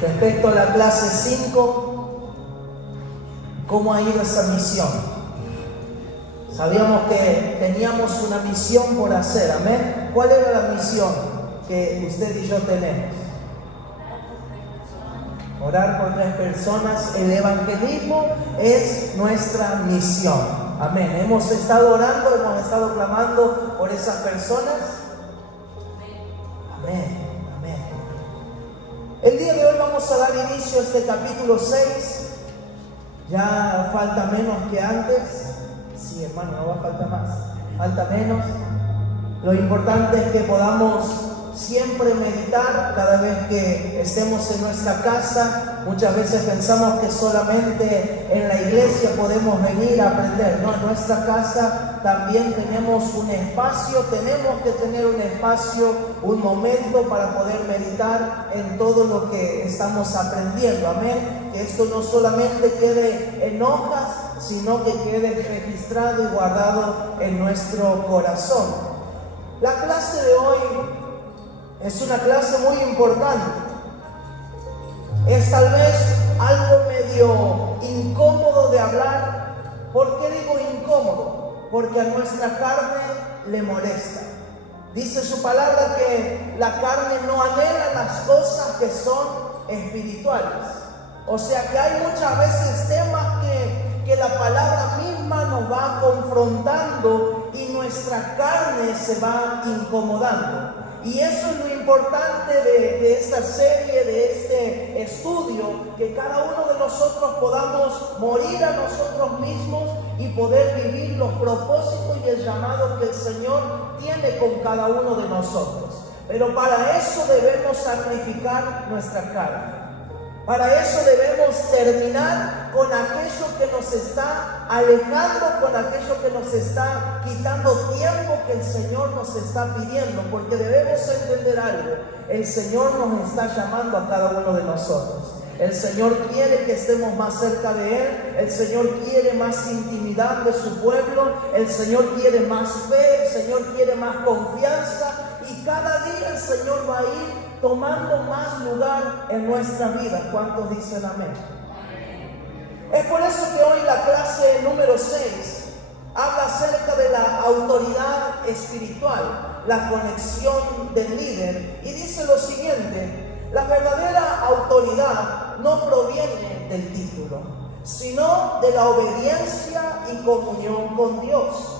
Respecto a la clase 5, ¿cómo ha ido esa misión? Sabíamos que teníamos una misión por hacer, amén. ¿Cuál era la misión que usted y yo tenemos? Orar por 3 personas. El evangelismo es nuestra misión, amén. Hemos estado orando, hemos estado clamando por esas personas, amén. El día de hoy vamos a dar inicio a este capítulo 6. Ya falta menos que antes. Sí, hermano, no va a faltar más. Falta menos. Lo importante es que podamos siempre meditar cada vez que estemos en nuestra casa. Muchas veces pensamos que solamente en la iglesia podemos venir a aprender. No, en nuestra casa también tenemos un espacio, tenemos que tener un espacio, un momento para poder meditar en todo lo que estamos aprendiendo. Amén. Que esto no solamente quede en hojas, sino que quede registrado y guardado en nuestro corazón. La clase de hoy es una clase muy importante. Es tal vez algo medio incómodo de hablar. ¿Por qué digo incómodo? Porque a nuestra carne le molesta. Dice su palabra que la carne no anhela las cosas que son espirituales. O sea que hay muchas veces temas que la palabra misma nos va confrontando y nuestra carne se va incomodando. Y eso es lo importante de esta serie, de este estudio, que cada uno de nosotros podamos morir a nosotros mismos y poder vivir los propósitos y el llamado que el Señor tiene con cada uno de nosotros. Pero para eso debemos sacrificar nuestra carne. Para eso debemos terminar con aquello que nos está alejando, con aquello que nos está quitando tiempo que el Señor nos está pidiendo, porque debemos entender algo. El Señor nos está llamando a cada uno de nosotros. El Señor quiere que estemos más cerca de Él. El Señor quiere más intimidad de su pueblo. El Señor quiere más fe. El Señor quiere más confianza. Y cada día el Señor va a ir tomando más lugar en nuestra vida. ¿Cuántos dicen amén? Es por eso que hoy la clase número 6 habla acerca de la autoridad espiritual, la conexión del líder. Y dice lo siguiente: la verdadera autoridad no proviene del título, sino de la obediencia y comunión con Dios.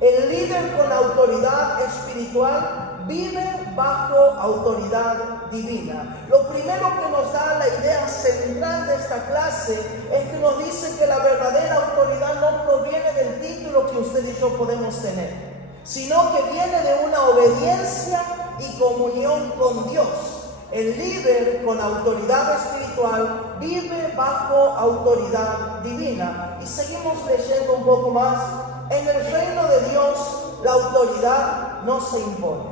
El líder con autoridad espiritual vive bajo autoridad divina. Lo primero que nos da la idea central de esta clase es que nos dice que la verdadera autoridad no proviene del título que usted y yo podemos tener, sino que viene de una obediencia y comunión con Dios. El líder con autoridad espiritual vive bajo autoridad divina. Y seguimos leyendo un poco más. En el reino de Dios la autoridad no se impone,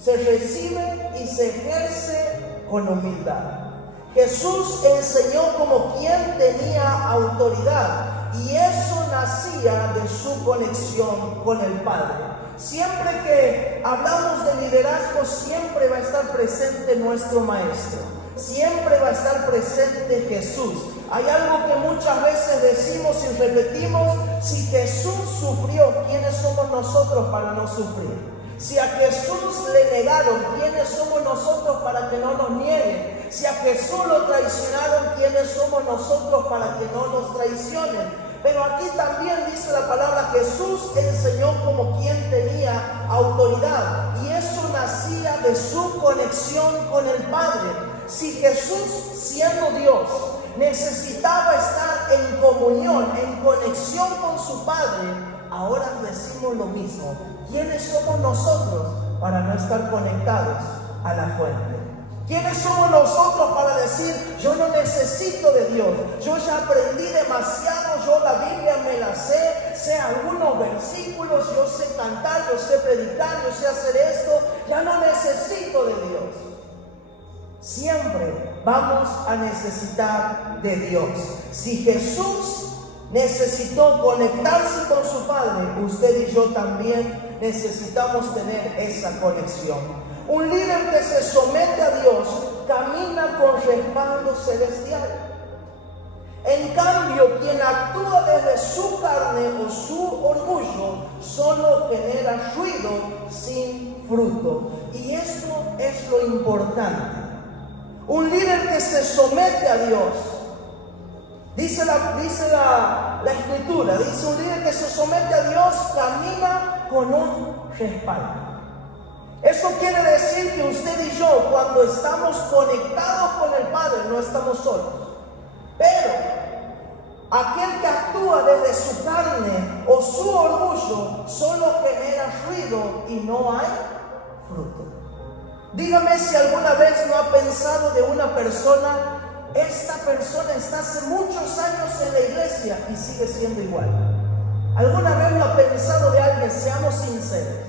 se recibe y se ejerce con humildad. Jesús enseñó como quien tenía autoridad, y eso nacía de su conexión con el Padre. Siempre que hablamos de liderazgo, siempre va a estar presente nuestro Maestro, siempre va a estar presente Jesús. Hay algo que muchas veces decimos y repetimos: si Jesús sufrió, ¿quiénes somos nosotros para no sufrir? Si a Jesús le negaron, ¿quiénes somos nosotros para que no nos nieguen? Si a Jesús lo traicionaron, ¿quiénes somos nosotros para que no nos traicionen? Pero aquí también dice la palabra: Jesús enseñó como quien tenía autoridad, y eso nacía de su conexión con el Padre. Si Jesús, siendo Dios, necesitaba estar en comunión, en conexión con su Padre, ahora decimos lo mismo: ¿quiénes somos nosotros para no estar conectados a la fuente? ¿Quiénes somos nosotros para decir: yo no necesito de Dios, yo ya aprendí demasiado, yo la Biblia me la sé algunos versículos, yo sé cantar, yo sé predicar, yo sé hacer esto, ya no necesito de Dios? Siempre vamos a necesitar de Dios. Si Jesús necesitó conectarse con su Padre, usted y yo también necesitamos tener esa conexión. Un líder que se somete a Dios camina con respaldo celestial. En cambio, quien actúa desde su carne o su orgullo solo genera ruido sin fruto. Y esto es lo importante. Un líder que se somete a Dios, dice la Escritura, dice un líder que se somete a Dios camina con un respaldo. Eso quiere decir que usted y yo, cuando estamos conectados con el Padre, no estamos solos. Pero aquel que actúa desde su carne o su orgullo solo genera ruido y no hay fruto. Dígame si alguna vez no ha pensado de una persona: esta persona está hace muchos años en la iglesia y sigue siendo igual. ¿Alguna vez lo ha pensado de alguien? Seamos sinceros.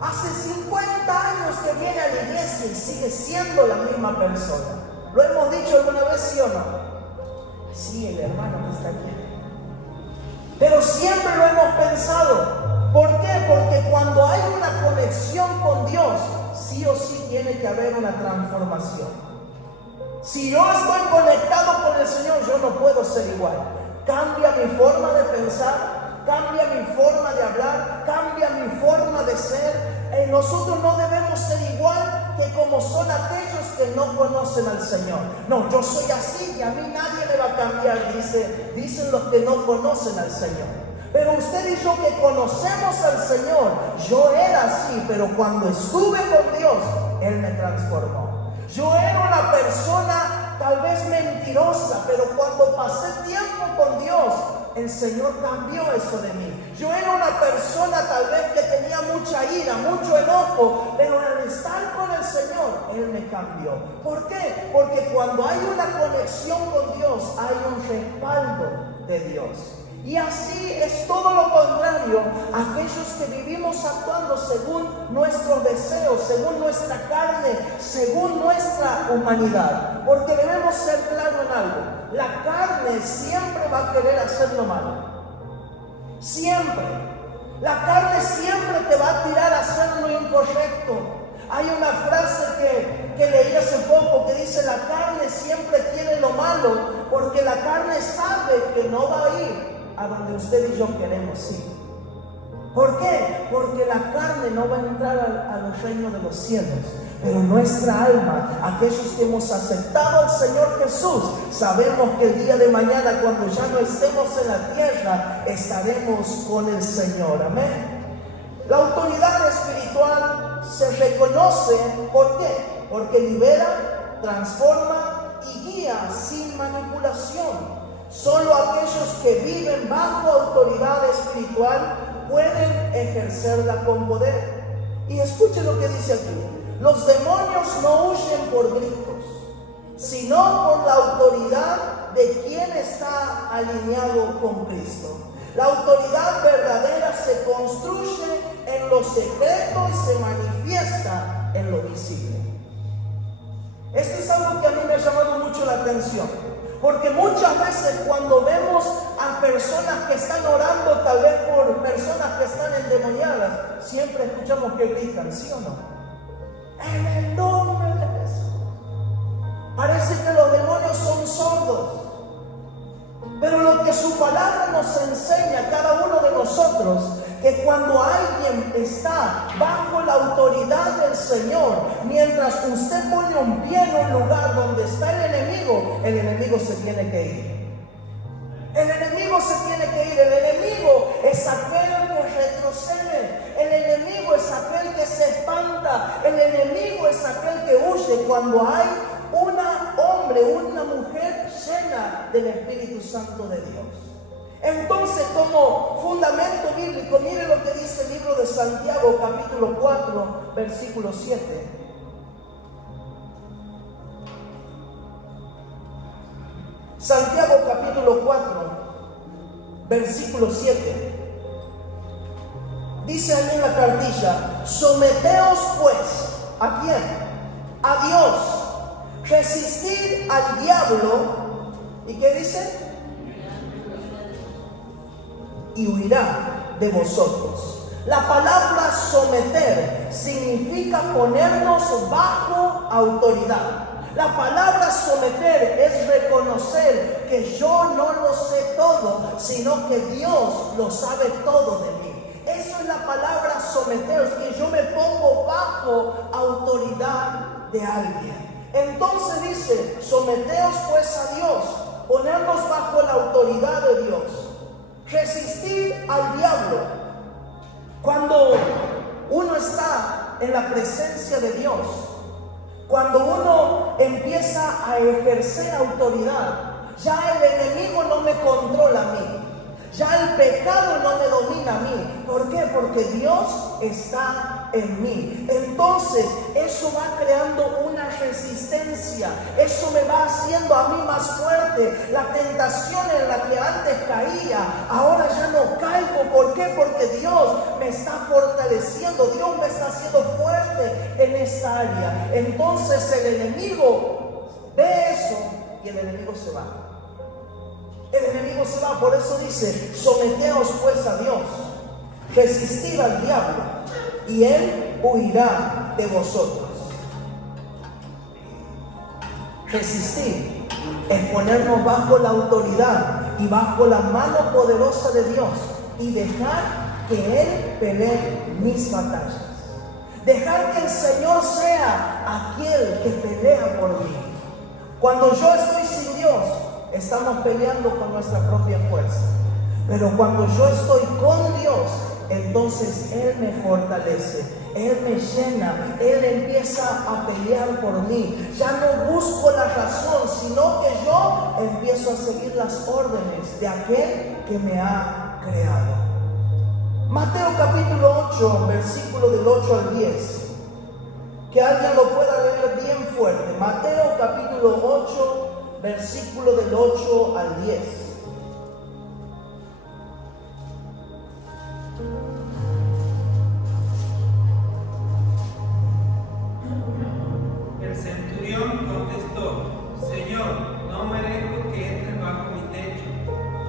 Hace 50 años que viene a la iglesia y sigue siendo la misma persona. ¿Lo hemos dicho alguna vez, sí o no? Sí, el hermano que está aquí. Pero siempre lo hemos pensado. ¿Por qué? Porque cuando hay una conexión con Dios, sí o sí tiene que haber una transformación. Si yo estoy conectado con el Señor, yo no puedo ser igual. Cambia mi forma de pensar, cambia mi forma de hablar, cambia mi forma de ser. Nosotros no debemos ser igual que como son aquellos que no conocen al Señor. No, yo soy así y a mí nadie me va a cambiar, dicen los que no conocen al Señor. Pero usted y yo que conocemos al Señor, yo era así, pero cuando estuve con Dios, Él me transformó. Yo era una persona tal vez mentirosa, pero cuando pasé tiempo con Dios, el Señor cambió eso de mí. Yo era una persona tal vez que tenía mucha ira, mucho enojo, pero al estar con el Señor, Él me cambió. ¿Por qué? Porque cuando hay una conexión con Dios, hay un respaldo de Dios. Y así es todo lo contrario, aquellos que vivimos actuando según nuestros deseos, según nuestra carne, según nuestra humanidad. Porque debemos ser claros en algo: la carne siempre va a querer hacer lo malo. Siempre. La carne siempre te va a tirar a hacer lo incorrecto. Hay una frase que leí hace poco que dice: la carne siempre quiere lo malo, porque la carne sabe que no va a ir a donde usted y yo queremos ir. ¿Por qué? Porque la carne no va a entrar a los reinos de los cielos, pero nuestra alma, aquellos que hemos aceptado al Señor Jesús, sabemos que el día de mañana, cuando ya no estemos en la tierra, estaremos con el Señor. Amén. La autoridad espiritual se reconoce, ¿por qué? Porque libera, transforma y guía sin manipulación. Solo aquellos que viven bajo autoridad espiritual pueden ejercerla con poder. Y escuchen lo que dice aquí: los demonios no huyen por gritos, sino por la autoridad de quien está alineado con Cristo. La autoridad verdadera se construye en lo secreto y se manifiesta en lo visible. Esto es algo que a mí me ha llamado mucho la atención. Porque muchas veces cuando vemos a personas que están orando, tal vez por personas que están endemoniadas, siempre escuchamos que gritan, ¿sí o no? En el nombre de Jesús. Parece que los demonios son sordos. Pero lo que su palabra nos enseña a cada uno de nosotros, que cuando alguien está bajo la autoridad del Señor, mientras usted pone un pie en un lugar donde está el enemigo se tiene que ir. El enemigo se tiene que ir. El enemigo es aquel que retrocede. El enemigo es aquel que se espanta. El enemigo es aquel que huye cuando hay una mujer llena del Espíritu Santo de Dios. Entonces, como fundamento bíblico, mire lo que dice el libro de Santiago, capítulo 4, versículo 7. Santiago, capítulo 4, versículo 7. Dice ahí en la cartilla: someteos pues, ¿a quién? A Dios. Resistir al diablo. ¿Y qué dice? Y huirá de vosotros. La palabra someter significa ponernos bajo autoridad. La palabra someter es reconocer que yo no lo sé todo, sino que Dios lo sabe todo de mí. Eso es la palabra someter, que yo me pongo bajo autoridad de alguien. Entonces dice, someteos pues a Dios, ponernos bajo la autoridad de Dios. Resistir al diablo. Cuando uno está en la presencia de Dios, cuando uno empieza a ejercer autoridad, ya el enemigo no me controla a mí. Ya el pecado no me domina a mí. ¿Por qué? Porque Dios está en mí. Entonces, eso va creando una resistencia. Eso me va haciendo a mí más fuerte. La tentación en la que antes caía, ahora ya no caigo. ¿Por qué? Porque Dios me está fortaleciendo. Dios me está haciendo fuerte en esta área. Entonces, el enemigo ve eso y el enemigo se va. El enemigo se va, por eso dice, someteos pues a Dios, resistid al diablo, y él huirá de vosotros. Resistir es ponernos bajo la autoridad y bajo la mano poderosa de Dios y dejar que Él pelee mis batallas. Dejar que el Señor sea aquel que pelea por mí. Cuando yo estoy sin Dios, estamos peleando con nuestra propia fuerza. Pero cuando yo estoy con Dios, entonces Él me fortalece, Él me llena, Él empieza a pelear por mí. Ya no busco la razón, sino que yo empiezo a seguir las órdenes de aquel que me ha creado. Mateo capítulo 8, versículo del 8 al 10. Que alguien lo pueda leer bien fuerte. Mateo capítulo 8, versículo del 8 al 10. El centurión contestó: Señor, no merezco que entres bajo mi techo,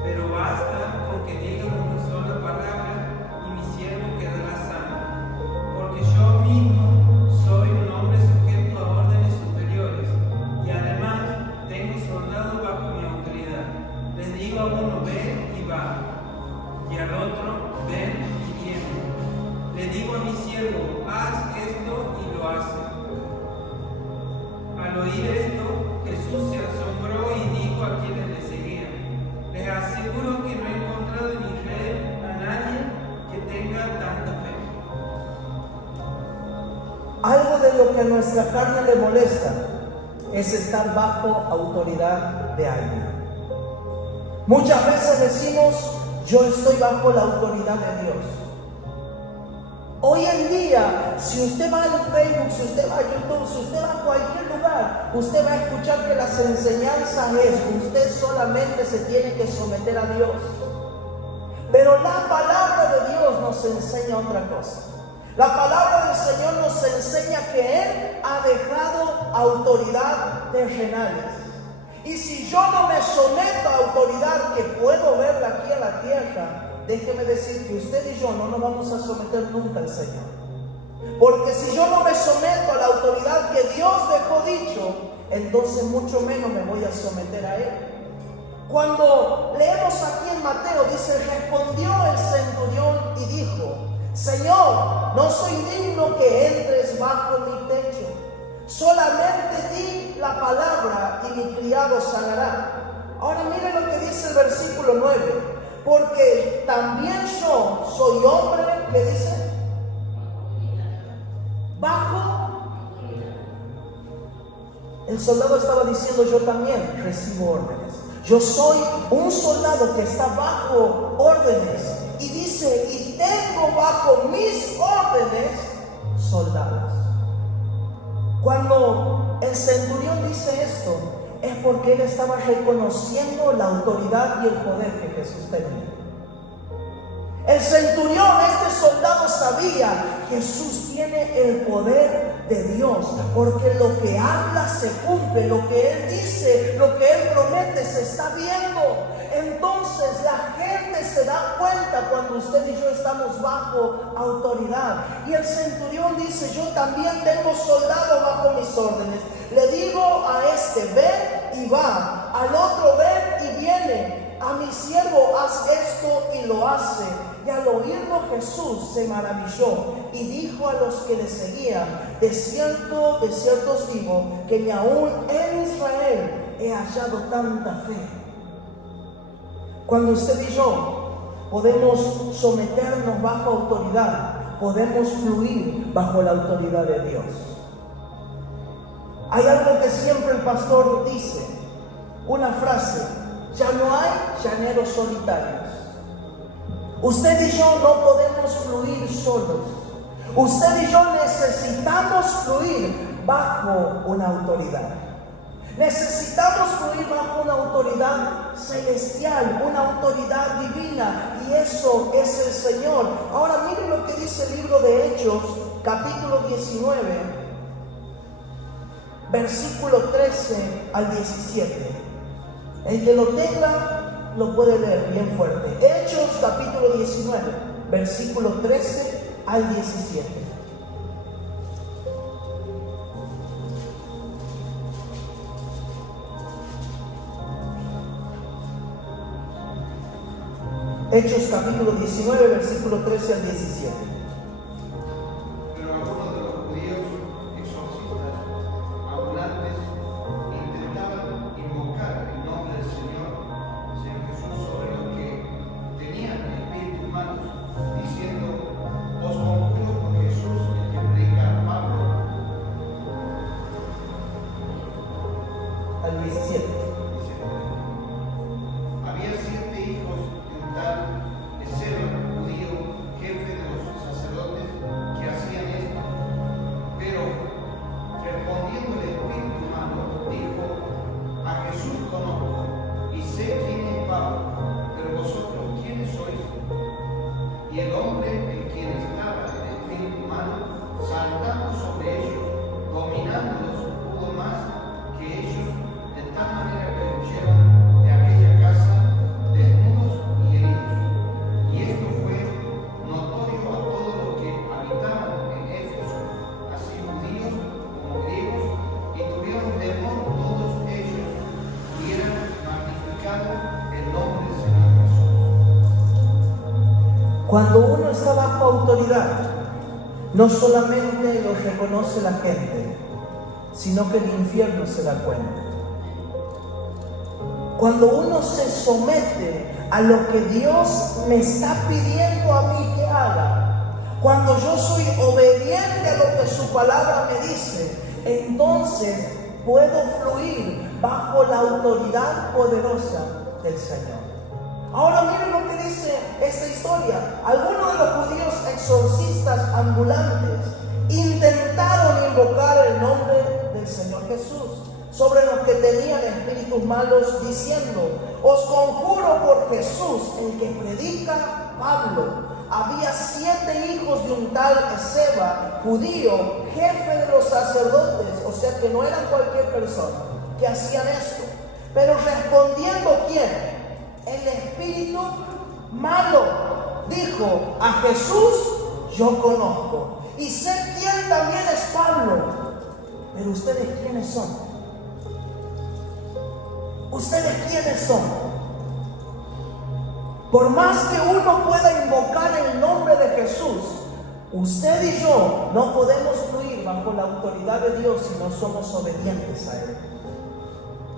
pero basta con que digas una sola palabra y mi siervo quedará sano. Porque yo mismo soy un hombre sujeto a órdenes superiores y además tengo soldados bajo mi autoridad. Les digo a uno, ven y va, y al otro, ven y viene. Le digo a mi siervo, haz esto y lo hace. Al oír esto, Jesús se asombró y dijo a quienes le seguían: les aseguro que no he encontrado en Israel a nadie que tenga tanta fe. Algo de lo que a nuestra carne le molesta es estar bajo autoridad de alguien. Muchas veces decimos, yo estoy bajo la autoridad de Dios. Hoy en día, si usted va al Facebook, si usted va a YouTube, si usted va a cualquier lugar, usted va a escuchar que las enseñanzas es que usted solamente se tiene que someter a Dios. Pero la palabra de Dios nos enseña otra cosa. La palabra del Señor nos enseña que Él ha dejado autoridad terrenales. Y si yo no me someto a autoridad que puedo verla aquí en la tierra, déjeme decir que usted y yo no nos vamos a someter nunca al Señor. Porque si yo no me someto a la autoridad que Dios dejó dicho, entonces mucho menos me voy a someter a Él. Cuando leemos aquí en Mateo, dice, respondió el centurión y dijo: Señor, no soy digno que entres bajo mi techo. Solamente di la palabra y mi criado sanará. Ahora mire lo que dice el versículo 9. Porque también yo soy hombre, ¿qué dice? Bajo. El soldado estaba diciendo, yo también recibo órdenes. Yo soy un soldado que está bajo órdenes. Y dice, y tengo bajo mis órdenes soldados. Cuando el centurión dice esto, es porque él estaba reconociendo la autoridad y el poder que Jesús tenía. El centurión, este soldado, sabía Jesús tiene el poder de Dios, porque lo que habla se cumple, lo que Él dice, lo que Él promete se está viendo. Entonces la gente se da cuenta cuando usted y yo estamos bajo autoridad. Y el centurión dice: yo también tengo soldados bajo mis órdenes. Le digo a este: ven y va, al otro: ven y viene, a mi siervo: haz esto, y lo hace. Y al oírlo Jesús se maravilló y dijo a los que le seguían: de cierto os digo, que ni aún en Israel he hallado tanta fe. Cuando usted y yo podemos someternos bajo autoridad, podemos fluir bajo la autoridad de Dios. Hay algo que siempre el pastor dice, una frase: ya no hay llaneros solitarios. Usted y yo no podemos fluir solos. Usted y yo necesitamos fluir bajo una autoridad. Necesitamos fluir bajo una autoridad celestial, una autoridad divina, y eso es el Señor. Ahora miren lo que dice el libro de Hechos, capítulo 19, versículo 13 al 17. El que lo tenga lo puede leer bien fuerte. Hechos capítulo 19, versículo 13 al 17. Hechos capítulo 19, versículo 13 al 17. Pero algunos de los judíos exorcistas ambulantes intentaban invocar el nombre del Señor Jesús sobre los que tenían espíritus malos, diciendo: os conjuro por Jesús, el que predica Pablo. Al 17. Había 7 hijos de un tal Esceva, judío, jefe de los sacerdotes, que hacían esto. Pero respondiendo el espíritu malo, dijo: a Jesús conozco y sé quién es Pablo, pero vosotros ¿quiénes sois? Y el hombre en quien estaba el espíritu malo, saltando sobre ellos, dominándolos, pudo más que ellos, de tal manera que huyeron de aquella casa desnudos y heridos. Y esto fue notorio a todos los que habitaban en Éfeso, así judíos como griegos, y tuvieron temor todos ellos, y eran magnificados el nombre del Señor Jesús. Cuando uno está bajo autoridad, no solamente lo reconoce la gente, sino que el infierno se da cuenta. Cuando uno se somete a lo que Dios me está pidiendo a mí que haga, cuando yo soy obediente a lo que su palabra me dice, entonces puedo fluir bajo la autoridad poderosa del Señor. Ahora miren lo que dice esta historia. Algunos de los judíos exorcistas ambulantes intentaron invocar el nombre del Señor Jesús sobre los que tenían espíritus malos, diciendo: os conjuro por Jesús, el que predica Pablo. Había 7 hijos de un tal Esceva, judío, jefe de los sacerdotes, o sea que no eran cualquier persona, que hacían esto. Pero respondiendo, ¿quién? El espíritu malo dijo: a Jesús yo conozco y sé quién también es Pablo, pero ustedes ¿quiénes son? ¿Ustedes quiénes son? Por más que uno pueda invocar el nombre de Jesús, usted y yo no podemos fluir bajo la autoridad de Dios si no somos obedientes a Él.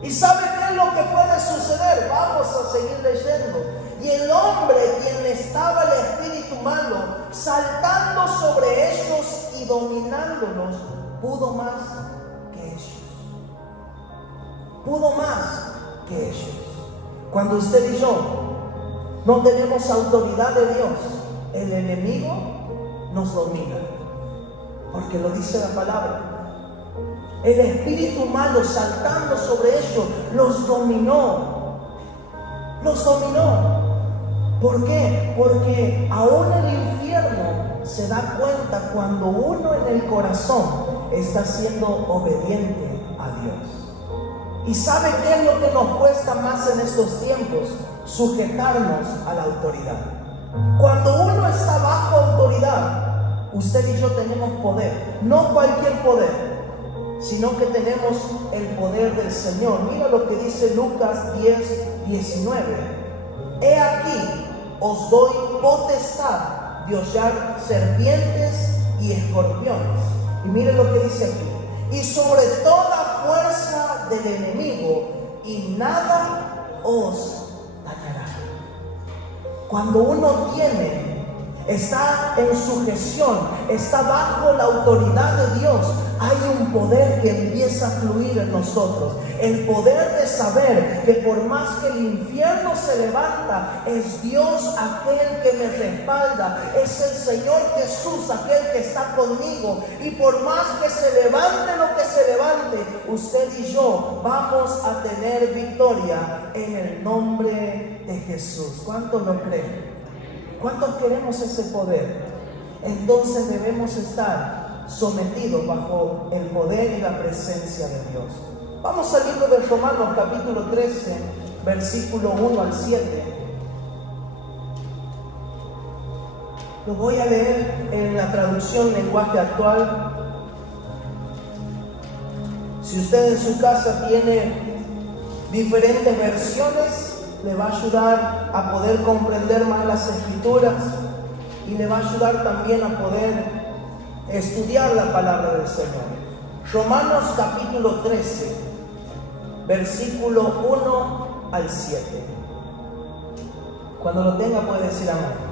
¿Y sabe qué es lo que puede suceder? Vamos a seguir leyendo. Y el hombre, quien estaba el espíritu malo, saltando sobre ellos y dominándolos, pudo más que ellos. Pudo más que ellos. Cuando usted y yo no tenemos autoridad de Dios, el enemigo nos domina, porque lo dice la palabra. El espíritu malo saltando sobre ellos los dominó. Los dominó. ¿Por qué? Porque aún el infierno se se da cuenta cuando uno en el corazón está siendo obediente a Dios. ¿Y sabe qué es lo que nos cuesta más en estos tiempos? Sujetarnos a la autoridad. Cuando uno está bajo autoridad, usted y yo tenemos poder, no cualquier poder, sino que tenemos el poder del Señor. Mira lo que dice Lucas 10:19. He aquí, os doy potestad de hollar serpientes y escorpiones. Y mire lo que dice aquí. Y sobre toda fuerza del enemigo, y nada os dañará. Cuando uno está en sujeción, está bajo la autoridad de Dios, hay un poder que empieza a fluir en nosotros. El poder de saber que por más que el infierno se levanta, es Dios aquel que me respalda, es el Señor Jesús aquel que está conmigo, y por más que se levante lo que se levante, usted y yo vamos a tener victoria en el nombre de Jesús. ¿Cuántos lo creen? ¿Cuántos queremos ese poder? Entonces debemos estar sometidos bajo el poder y la presencia de Dios. Vamos al libro de Romanos capítulo 13, versículo 1 al 7. Lo voy a leer en la traducción lenguaje actual. Si usted en su casa tiene diferentes versiones, le va a ayudar a poder comprender más las escrituras y le va a ayudar también a poder estudiar la palabra del Señor. Romanos capítulo 13, versículo 1 al 7. Cuando lo tenga puede decir amén.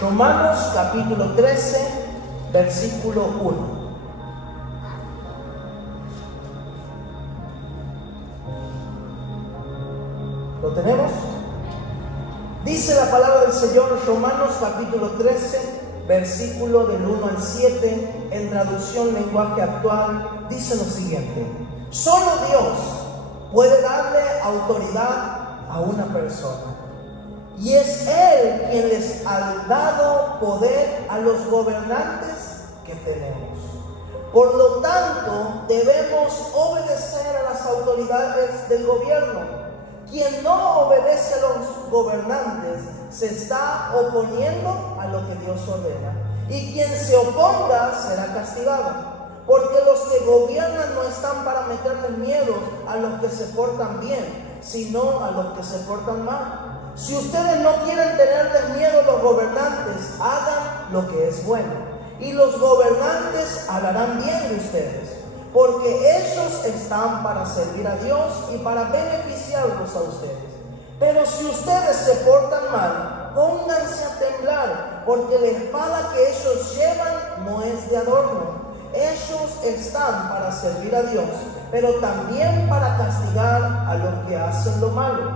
Romanos capítulo 13, versículo 1. ¿Lo tenemos? Dice la palabra del Señor, Romanos capítulo 13, versículo del 1 al 7, en traducción lenguaje actual, dice lo siguiente: solo Dios puede darle autoridad a una persona, y es Él quien les ha dado poder a los gobernantes que tenemos. Por lo tanto, debemos obedecer a las autoridades del gobierno. Quien no obedece a los gobernantes se está oponiendo a lo que Dios ordena, y quien se oponga será castigado, porque los que gobiernan no están para meterles miedo a los que se portan bien, sino a los que se portan mal. Si ustedes no quieren tenerles miedo a los gobernantes, hagan lo que es bueno, y los gobernantes hablarán bien de ustedes, porque ellos están para servir a Dios y para beneficiarlos a ustedes. Pero si ustedes se portan mal, pónganse a temblar, porque la espada que ellos llevan no es de adorno. Ellos están para servir a Dios, pero también para castigar a los que hacen lo malo.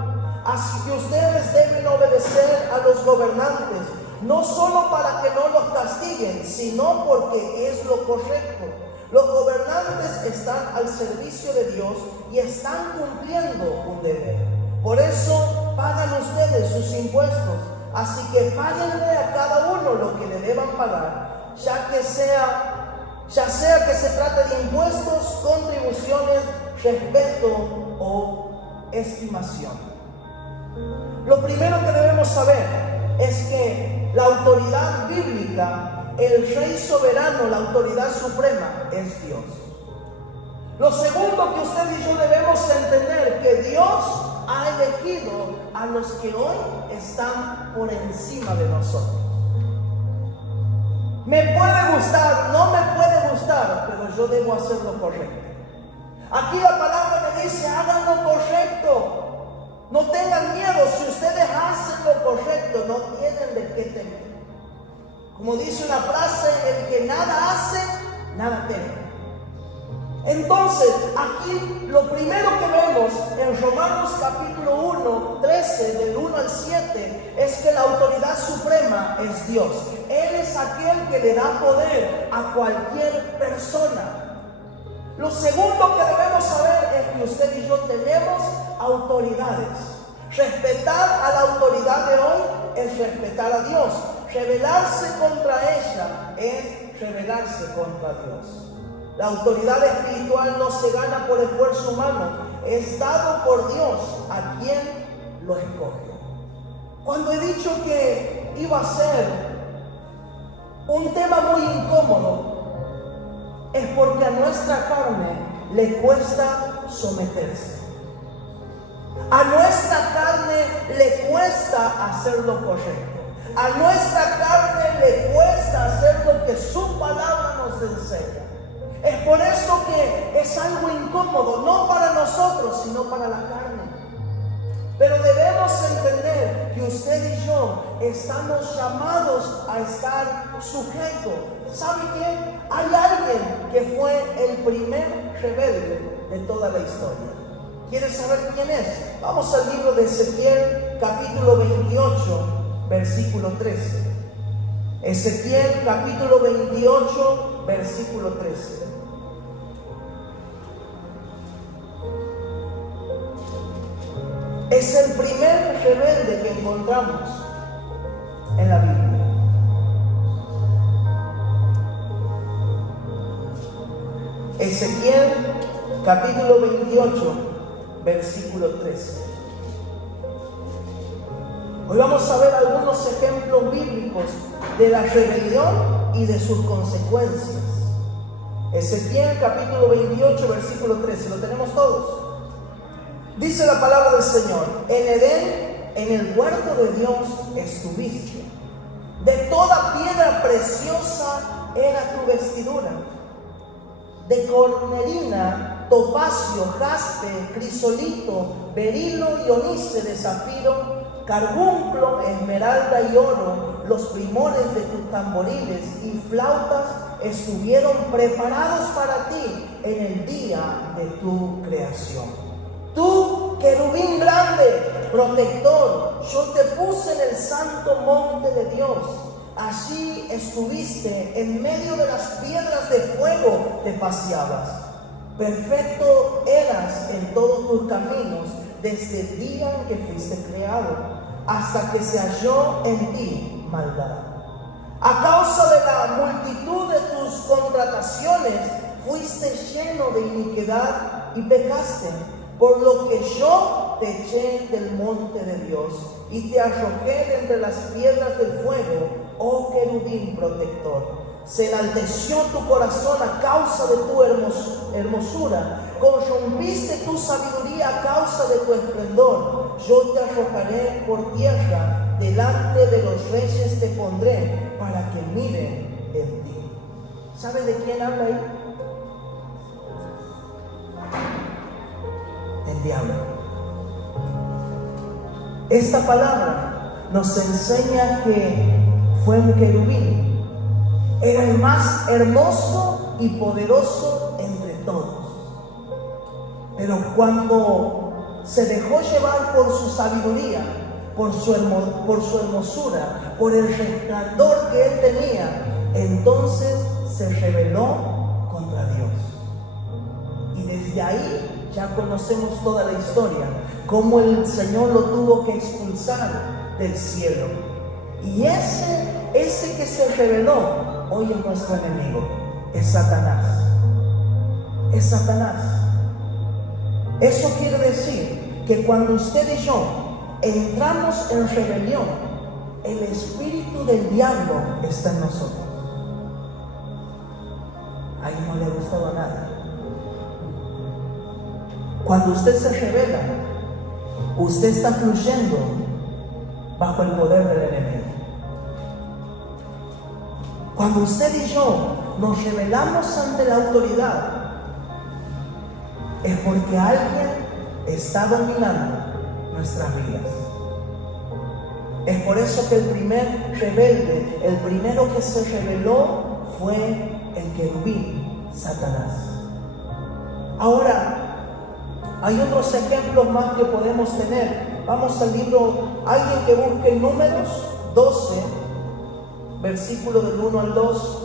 Así que ustedes deben obedecer a los gobernantes, no solo para que no los castiguen, sino porque es lo correcto. Los gobernantes están al servicio de Dios y están cumpliendo un deber. Por eso pagan ustedes sus impuestos. Así que páguenle a cada uno lo que le deban pagar, ya sea que se trate de impuestos, contribuciones, respeto o estimación. Lo primero que debemos saber es que la autoridad bíblica, el rey soberano, la autoridad suprema, es Dios. Lo segundo que usted y yo debemos entender, que Dios ha elegido a los que hoy están por encima de nosotros. Me puede gustar, no me puede gustar, pero yo debo hacer lo correcto. Aquí la palabra me dice, hagan lo correcto. No tengan miedo, si ustedes hacen lo correcto, no tienen de qué temer. Como dice una frase, el que nada hace, nada teme. Entonces, aquí lo primero que vemos en Romanos capítulo 1, 13, del 1 al 7, es que la autoridad suprema es Dios. Él es aquel que le da poder a cualquier persona. Lo segundo que debemos saber es que usted y yo tenemos autoridades. Respetar a la autoridad de hoy es respetar a Dios. rebelarse contra ella es rebelarse contra Dios. La autoridad espiritual no se gana por esfuerzo humano, es dado por Dios a quien lo escoge. Cuando he dicho que iba a ser un tema muy incómodo, es porque a nuestra carne le cuesta someterse. A nuestra carne le cuesta hacer lo correcto. A nuestra carne le cuesta hacer lo que su palabra nos enseña. Es por eso que es algo incómodo, no para nosotros, sino para la carne. Pero debemos entender que usted y yo estamos llamados a estar sujetos. ¿Sabe quién? Hay alguien que fue el primer rebelde de toda la historia. ¿Quieres saber quién es? Vamos al libro de Ezequiel, capítulo 28, versículo 13. Ezequiel, capítulo 28, versículo 13. Es el primer rebelde que encontramos en la Biblia. Ezequiel, capítulo 28, versículo 13. Hoy vamos a ver algunos ejemplos bíblicos de la rebelión y de sus consecuencias. Ezequiel, capítulo 28, versículo 13. ¿Lo tenemos todos? Dice la palabra del Señor: en Edén, en el huerto de Dios estuviste. De toda piedra preciosa era tu vestidura. De cornelina, topacio, jaspe, crisolito, berilo y onice de zafiro, carbunclo, esmeralda y oro, los primores de tus tamboriles y flautas estuvieron preparados para ti en el día de tu creación. Tú, querubín grande, protector, yo te puse en el santo monte de Dios. Allí estuviste, en medio de las piedras de fuego te paseabas. Perfecto eras en todos tus caminos, desde el día en que fuiste creado, hasta que se halló en ti maldad. A causa de la multitud de tus contrataciones, fuiste lleno de iniquidad y pecaste. Por lo que yo te eché del monte de Dios y te arrojé de entre las piedras del fuego, oh querubín protector. Se enalteció tu corazón a causa de tu hermosura, corrompiste tu sabiduría a causa de tu esplendor. Yo te arrojaré por tierra, delante de los reyes te pondré, para que miren en ti. ¿Sabe de quién habla ahí? El diablo. Esta palabra nos enseña que fue un querubín. Era el más hermoso y poderoso entre todos. Pero cuando se dejó llevar por su sabiduría, por su hermosura, por el resplandor que él tenía, entonces se rebeló contra Dios. Y desde ahí ya conocemos toda la historia, cómo el Señor lo tuvo que expulsar del cielo. Y ese que se rebeló, hoy es nuestro enemigo, es Satanás. Es Satanás. Eso quiere decir que cuando usted y yo entramos en rebelión, el espíritu del diablo está en nosotros. Ahí no le ha gustado nada. Cuando usted se revela, usted está fluyendo bajo el poder del enemigo. Cuando usted y yo nos rebelamos ante la autoridad, es porque alguien está dominando nuestras vidas. Es por eso que el primer rebelde, el primero que se rebeló, fue el querubín, Satanás. Ahora, hay otros ejemplos más que podemos tener. Vamos al libro, alguien que busque Números 12, versículo del 1 al 2.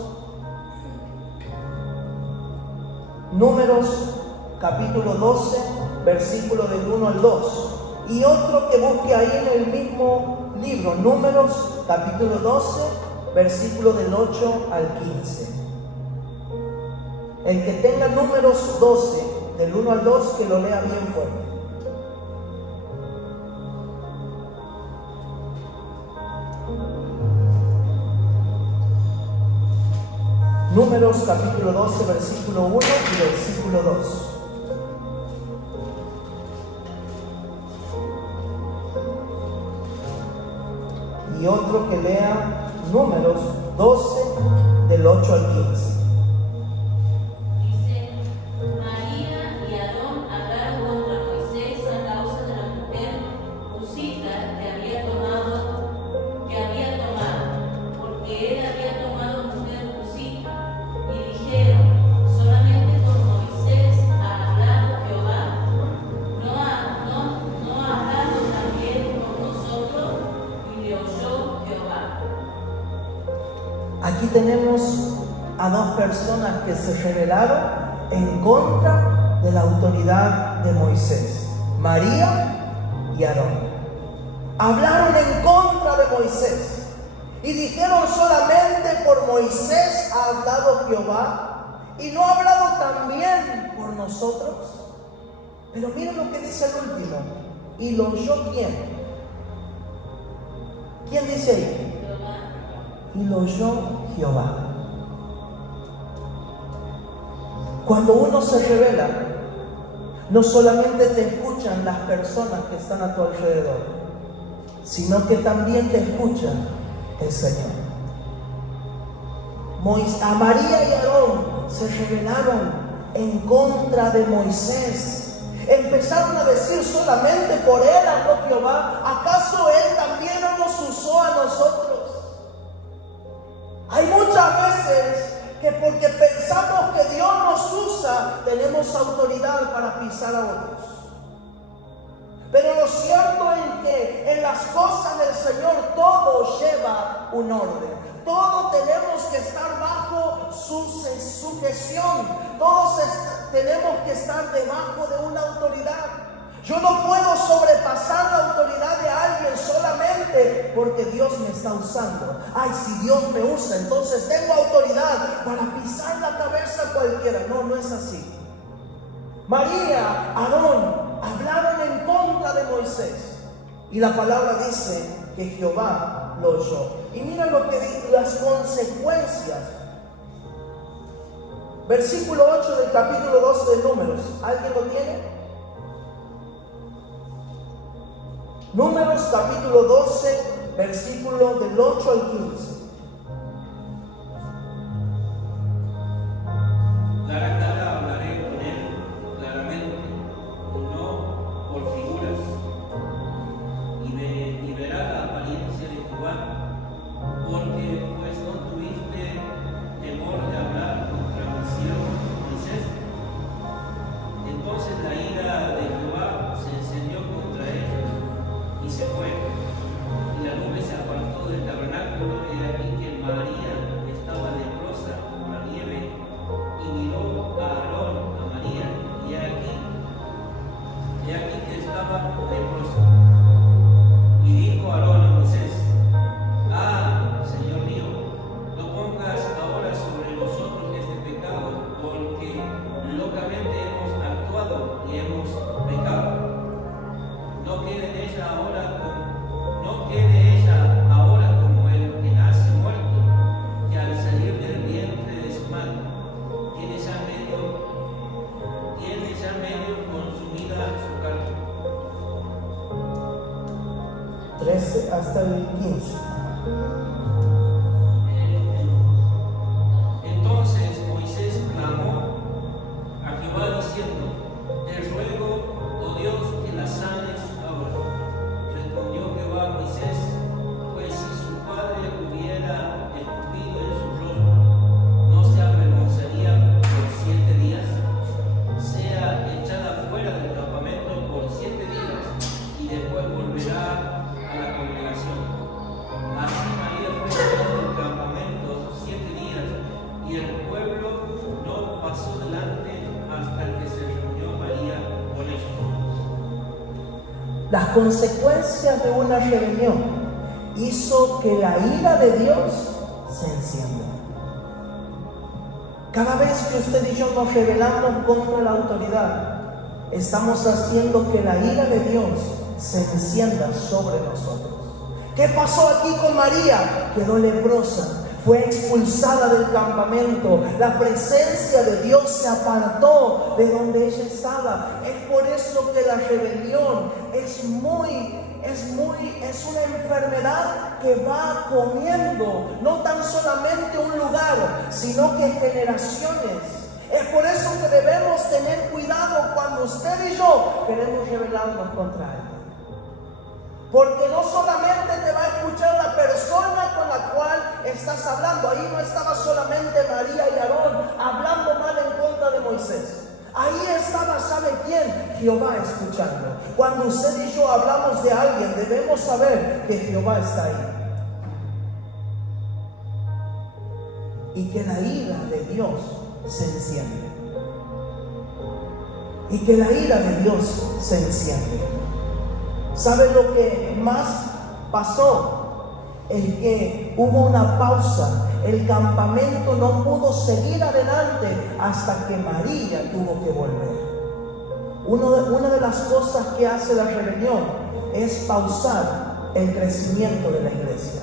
Números capítulo 12, versículo del 1 al 2. Y otro que busque ahí en el mismo libro, Números, capítulo 12, versículo del 8 al 15. El que tenga Números 12, del 1 al 2, que lo lea bien fuerte. Números capítulo 12, versículo 1 y versículo 2. Y otro que lea Números 12, del 8 al 15. Dice: María y Aarón hablaron contra Moisés a causa de la mujer cusita que había tomado, porque él había tomado mujer cusita, y dijeron: solamente por Moisés ha hablado Jehová, no ha hablado también con nosotros. Y le oyó Jehová. Aquí tenemos a dos personas que se rebelaron en contra de la autoridad de Moisés, María y Aarón. Hablaron en contra de Moisés y dijeron: solamente por Moisés ha hablado Jehová y no ha hablado también por nosotros. Pero miren lo que dice el último: ¿y lo oyó quién? ¿Quién dice ahí? Y lo oyó Jehová. Cuando uno se revela, no solamente te escuchan las personas que están a tu alrededor, sino que también te escucha el Señor. A María y Aarón se rebelaron en contra de Moisés. Empezaron a decir: solamente por él habló Jehová. ¿Acaso él también no nos usó a nosotros? Hay muchas veces que porque pensamos que Dios nos usa, tenemos autoridad para pisar a otros. Pero lo cierto es que en las cosas del Señor todo lleva un orden. Todos tenemos que estar bajo su sujeción. Todos tenemos que estar debajo de una autoridad. Yo no puedo sobrepasar la autoridad de alguien solamente porque Dios me está usando. Ay, si Dios me usa, entonces tengo autoridad para pisar la cabeza a cualquiera. No, no es así. María, Aarón hablaron en contra de Moisés. Y la palabra dice que Jehová lo oyó. Y mira lo que dice, las consecuencias. Versículo 8 del capítulo 12 de Números. ¿Alguien lo tiene? Números capítulo 12, versículo del 8 al 15. Cara a cara hablaré con él claramente, no por figuras, y verá la apariencia de Jehová, porque pues no tuviste temor de hablar contra mi siervo Moisés. Entonces la ira de Jehová se encendió contra ellos y se fue, y la nube se apartó del tabernáculo, y aquí que María estaba leprosa por la nieve, y miró a Aarón, a María, y aquí que estaba leprosa. Y dijo Aarón a Moisés: ah, Señor mío, no pongas ahora sobre nosotros este pecado, porque locamente hemos actuado y hemos pecado. No quede ella ahora como el que nace muerto, que al salir del vientre de su madre tiene ya medio consumida su carne. 13 hasta el 15. Entonces Moisés clamó a Jehová diciendo: te ruego, oh Dios, que la sanes ahora. Respondió Jehová a Moisés: pues si su padre hubiera escupido en su rostro, ¿no se avergonzaría por 7 días? Sea echada fuera del campamento por 7 días, y después volverá a la congregación. Así María fue echada del campamento 7 días, y el pueblo no pasó delante hasta que se reunió María con ellos. Las consecuencias de una rebelión hizo que la ira de Dios se encienda. Cada vez que usted y yo nos rebelamos contra la autoridad, estamos haciendo que la ira de Dios se encienda sobre nosotros. ¿Qué pasó aquí con María? Quedó leprosa, fue expulsada del campamento, la presencia de Dios se apartó de donde ella estaba. Es por eso que la rebelión es una enfermedad que va comiendo no tan solamente un lugar, sino que generaciones. Es por eso que debemos tener cuidado cuando usted y yo queremos rebelarnos contra alguien. Porque no solamente te va a escuchar la persona con la cual estás hablando. Ahí no estaba solamente María y Aarón hablando mal en contra de Moisés. Ahí estaba, ¿sabe quién? Jehová escuchando. Cuando usted y yo hablamos de alguien, debemos saber que Jehová está ahí. Y que la ira de Dios se enciende. Y que la ira de Dios se enciende. ¿Sabe lo que más pasó? Es que hubo una pausa. El campamento no pudo seguir adelante hasta que María tuvo que volver. Una de las cosas que hace la rebelión es pausar el crecimiento de la iglesia.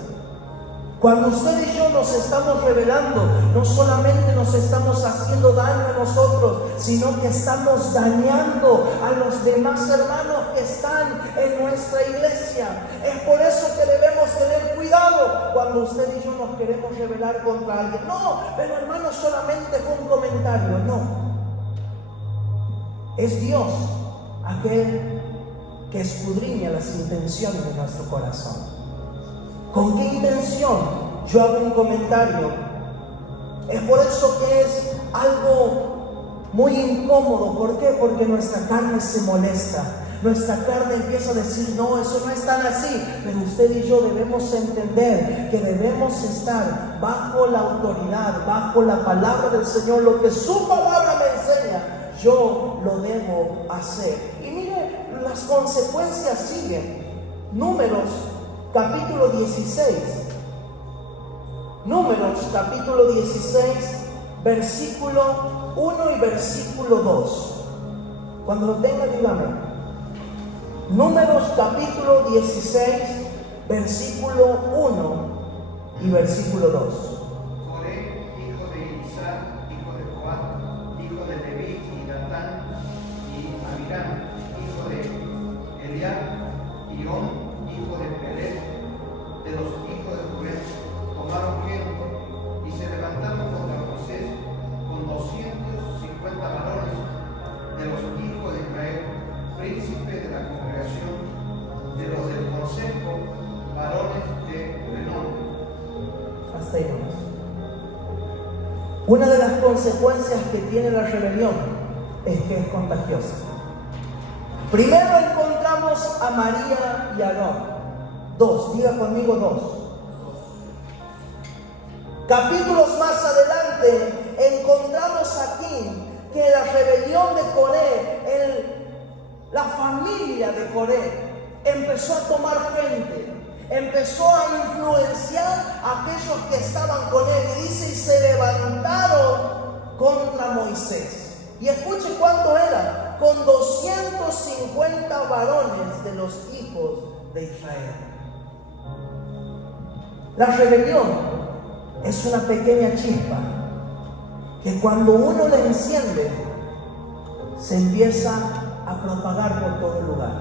Cuando usted y yo nos estamos rebelando, no solamente nos estamos haciendo daño a nosotros, sino que estamos dañando a los demás hermanos que están en nuestra iglesia. Es por eso que debemos tener cuidado cuando usted y yo nos queremos rebelar contra alguien. No, pero hermano, solamente fue un comentario. No. Es Dios aquel que escudriña las intenciones de nuestro corazón. ¿Con qué intención yo hago un comentario? Es por eso que es algo muy incómodo. ¿Por qué? Porque nuestra carne se molesta. Nuestra carne empieza a decir, no, eso no es tan así. Pero usted y yo debemos entender que debemos estar bajo la autoridad, bajo la palabra del Señor. Lo que su palabra me enseña, yo lo debo hacer. Y mire, las consecuencias siguen. Números capítulo 16. Números capítulo 16, versículo 1 y versículo 2. Cuando lo tenga, dígame. Números capítulo 16, versículo 1 y versículo 2. Coré, hijo de Isaac, hijo de Joab, hijo de Leví, y Datán, y Abiram, hijo de Eliab, y On, hijo de Pelez, de los hijos de Rubén, tomaron gente y se levantaron contra Moisés con 250 varones de los hijos de Israel, príncipes de la congregación, de los del consejo, varones de renombre. Hasta ahí nomás. Una de las consecuencias que tiene la rebelión es que es contagiosa. Primero encontramos a María y a Aarón. 2, diga conmigo 2. Capítulos más adelante encontramos aquí que la rebelión de Coré, la familia de Coré, empezó a tomar gente, empezó a influenciar a aquellos que estaban con él. Y dice, y se levantaron contra Moisés. Y escuche cuánto era, con 250 varones de los hijos de Israel. La rebelión es una pequeña chispa que cuando uno la enciende se empieza a propagar por todo el lugar.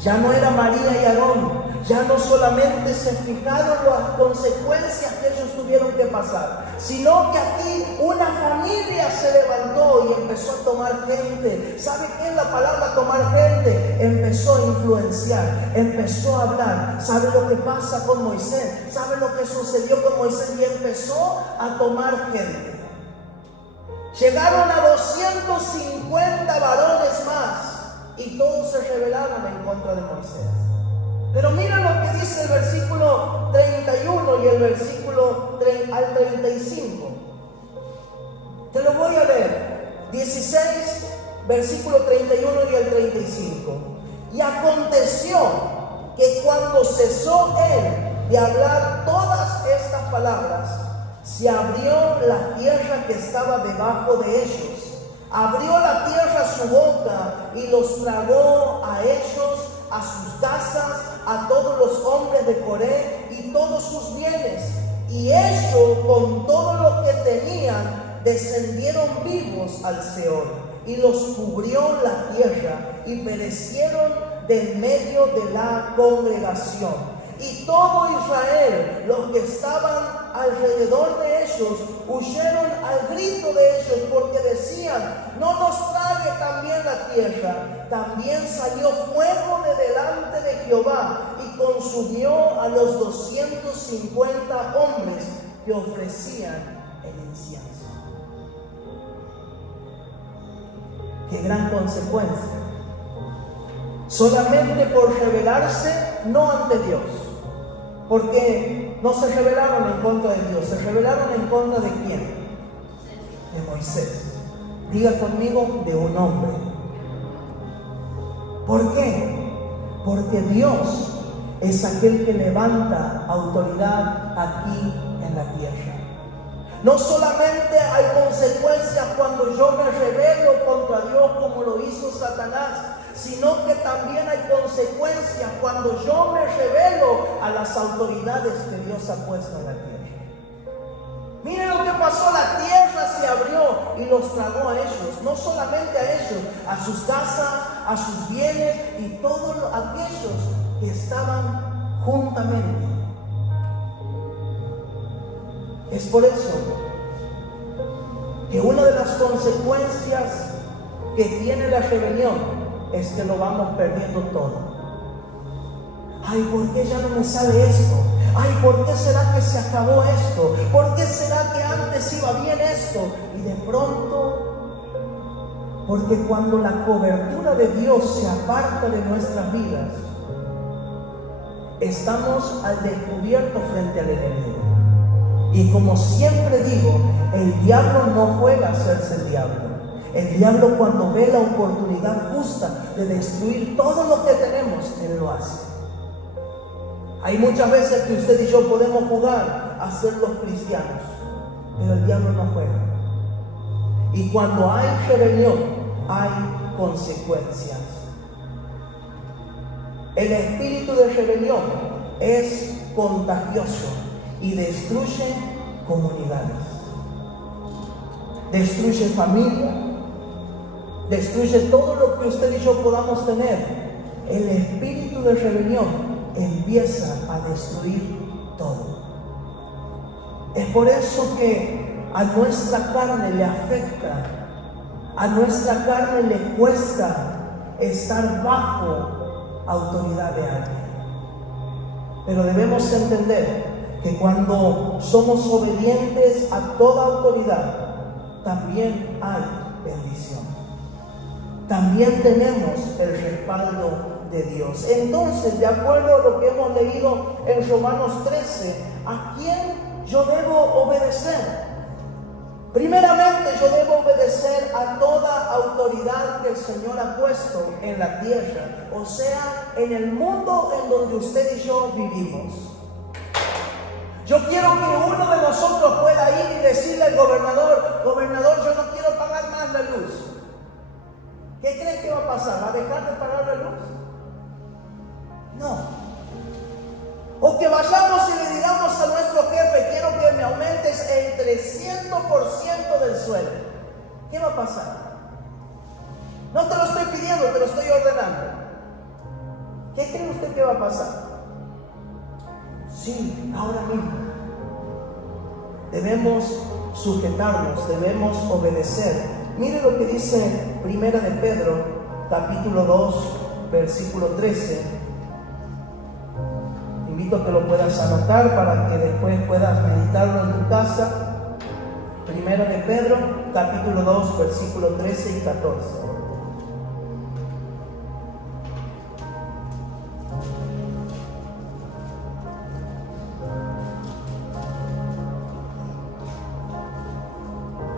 Ya no era María y Aarón, ya no solamente se fijaron las consecuencias que ellos tuvieron que pasar, sino que aquí una familia se levantó y empezó a tomar gente. ¿Sabe qué es la palabra tomar gente? Empezó a influenciar, empezó a hablar. ¿Sabe lo que pasa con Moisés? ¿Sabe lo que sucedió con Moisés? Y empezó a tomar gente. Llegaron a 250 varones más y todos se rebelaron en contra de Moisés. Pero mira lo que dice el versículo 31 y el versículo al 35. Te lo voy a leer. 16, versículo 31 y el 35. Y aconteció que cuando cesó él de hablar todas estas palabras, se abrió la tierra que estaba debajo de ellos. Abrió la tierra su boca y los tragó a ellos, a sus casas, a todos los hombres de Coré y todos sus bienes. Y ellos, con todo lo que tenían, descendieron vivos al Seol, y los cubrió la tierra, y perecieron del medio de la congregación. Y todo Israel, los que estaban alrededor de ellos, huyeron al grito de ellos, porque decían: no nos trague también la tierra. También salió fuego de delante de Jehová y consumió a los 250 hombres que ofrecían el incienso. ¡Qué gran consecuencia! Solamente por rebelarse, no ante Dios. Porque no se rebelaron en contra de Dios, se rebelaron en contra de quién? De Moisés. Diga conmigo, de un hombre. ¿Por qué? Porque Dios es aquel que levanta autoridad aquí en la tierra. No solamente hay consecuencias cuando yo me rebelo contra Dios como lo hizo Satanás, sino que también hay consecuencias cuando yo me rebelo a las autoridades que Dios ha puesto en la tierra. Miren lo que pasó, la tierra se abrió y los tragó a ellos, no solamente a ellos, a sus casas, a sus bienes y todos aquellos que estaban juntamente. Es por eso que una de las consecuencias que tiene la rebelión es que lo vamos perdiendo todo. Ay, ¿por qué ya no me sale esto? Ay, ¿por qué será que se acabó esto? ¿Por qué será que antes iba bien esto? Y de pronto, porque cuando la cobertura de Dios se aparta de nuestras vidas, estamos al descubierto frente al enemigo. Y como siempre digo, el diablo no juega a hacerse el diablo. El diablo, cuando ve la oportunidad justa de destruir todo lo que tenemos, él lo hace. Hay muchas veces que usted y yo podemos jugar a ser los cristianos, pero el diablo no juega. Y cuando hay rebelión, hay consecuencias. El espíritu de rebelión es contagioso y destruye comunidades, destruye familia, destruye todo lo que usted y yo podamos tener. El espíritu de rebelión empieza a destruir todo. Es por eso que a nuestra carne le afecta, a nuestra carne le cuesta estar bajo autoridad de alguien. Pero debemos entender que cuando somos obedientes a toda autoridad, también hay bendición. También tenemos el respaldo de Dios. Entonces, de acuerdo a lo que hemos leído en Romanos 13, ¿a quién yo debo obedecer? Primeramente, yo debo obedecer a toda autoridad que el Señor ha puesto en la tierra, o sea, en el mundo en donde usted y yo vivimos. Yo quiero que uno de nosotros pueda ir y decirle al gobernador: gobernador, yo no quiero pagar más la luz. ¿Qué cree que va a pasar? ¿Va a dejar de pagar la luz? No. O que vayamos y le digamos a nuestro jefe: quiero que me aumentes el 300% del sueldo. ¿Qué va a pasar? No te lo estoy pidiendo, te lo estoy ordenando. ¿Qué cree usted que va a pasar? Sí, ahora mismo. Debemos sujetarnos, debemos obedecer. Mire lo que dice Primera de Pedro, capítulo 2, versículo 13. Te invito a que lo puedas anotar para que después puedas meditarlo en tu casa. Primera de Pedro, capítulo 2, versículo 13 y 14.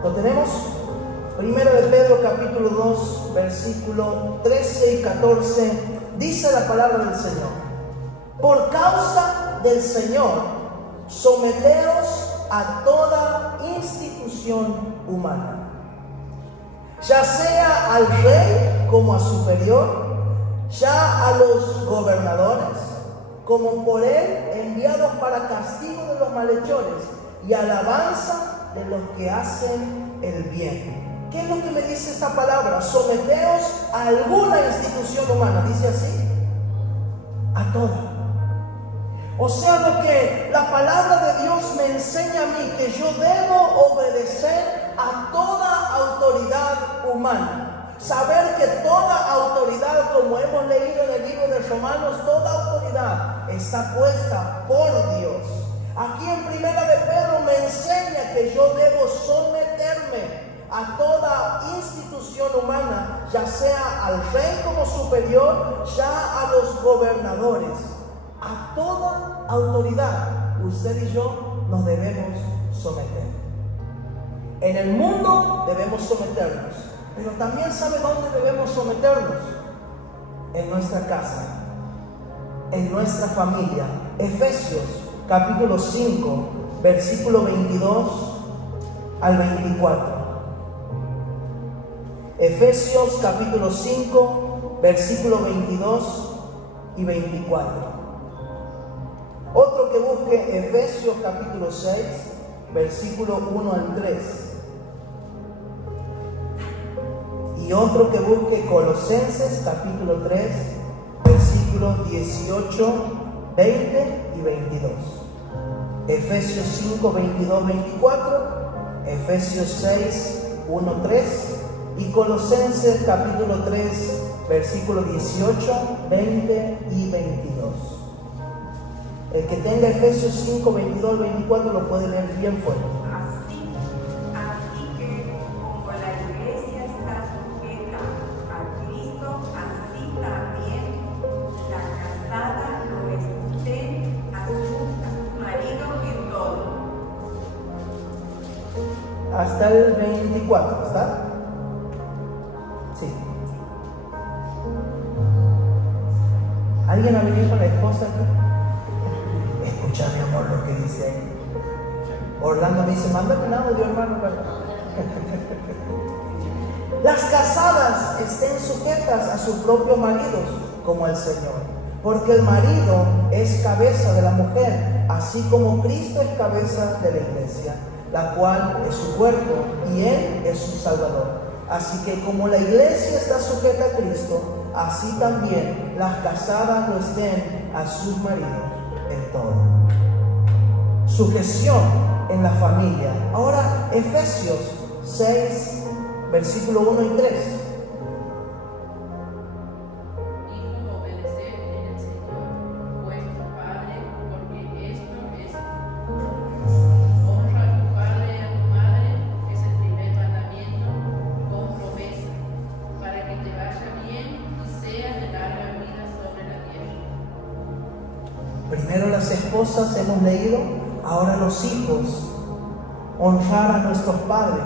¿Lo tenemos? Primero de Pedro capítulo 2, versículo 13 y 14, dice la palabra del Señor: Por causa del Señor, someteos a toda institución humana, ya sea al rey como a superior, ya a los gobernadores, como por él enviados para castigo de los malhechores y alabanza de los que hacen el bien. ¿Qué es lo que me dice esta palabra? Someteos a alguna institución humana. ¿Dice así? A toda. O sea, lo que la palabra de Dios me enseña a mí, que yo debo obedecer a toda autoridad humana. Saber que toda autoridad, como hemos leído en el libro de Romanos, toda autoridad está puesta por Dios. Aquí en Primera de Pedro me enseña que yo debo someterme a toda institución humana, ya sea al rey como superior, ya a los gobernadores, a toda autoridad. Usted y yo nos debemos someter. En el mundo debemos someternos, pero también ¿sabe dónde debemos someternos? En nuestra casa, en nuestra familia. Efesios capítulo 5, versículo 22 al 24. Efesios capítulo 5, versículo 22 y 24. Otro que busque Efesios capítulo 6, versículo 1 al 3. Y otro que busque Colosenses capítulo 3, versículos 18, 20 y 22. Efesios 5, 22, 24. Efesios 6, 1, 3. Y Colosenses capítulo 3, versículos 18, 20 y 22. El que tenga Efesios 5, 22, 24 lo puede leer bien fuerte. Así que como la iglesia está sujeta a Cristo, así también la casada lo esté a su marido en todo. Hasta el 24, ¿está? Sí. ¿Alguien ha venido con la esposa aquí? Escucha, mi amor, lo que dice ahí. Orlando me dice, mándame un audio, hermano. Las casadas estén sujetas a sus propios maridos, como al Señor. Porque el marido es cabeza de la mujer, así como Cristo es cabeza de la iglesia, la cual es su cuerpo y Él es su Salvador. Así que como la iglesia está sujeta a Cristo, así también las casadas lo estén a sus maridos en todo. Sujeción en la familia. Ahora, Efesios 6, versículo 1 y 3. Hijo, obedeced en el Señor, vuestro Padre, porque esto es honra a tu padre y a tu madre, es el primer mandamiento con promesa, para que te vaya bien y sea de larga vida sobre la tierra. Primero las esposas hemos leído, ahora los hijos. Honrar a nuestros padres.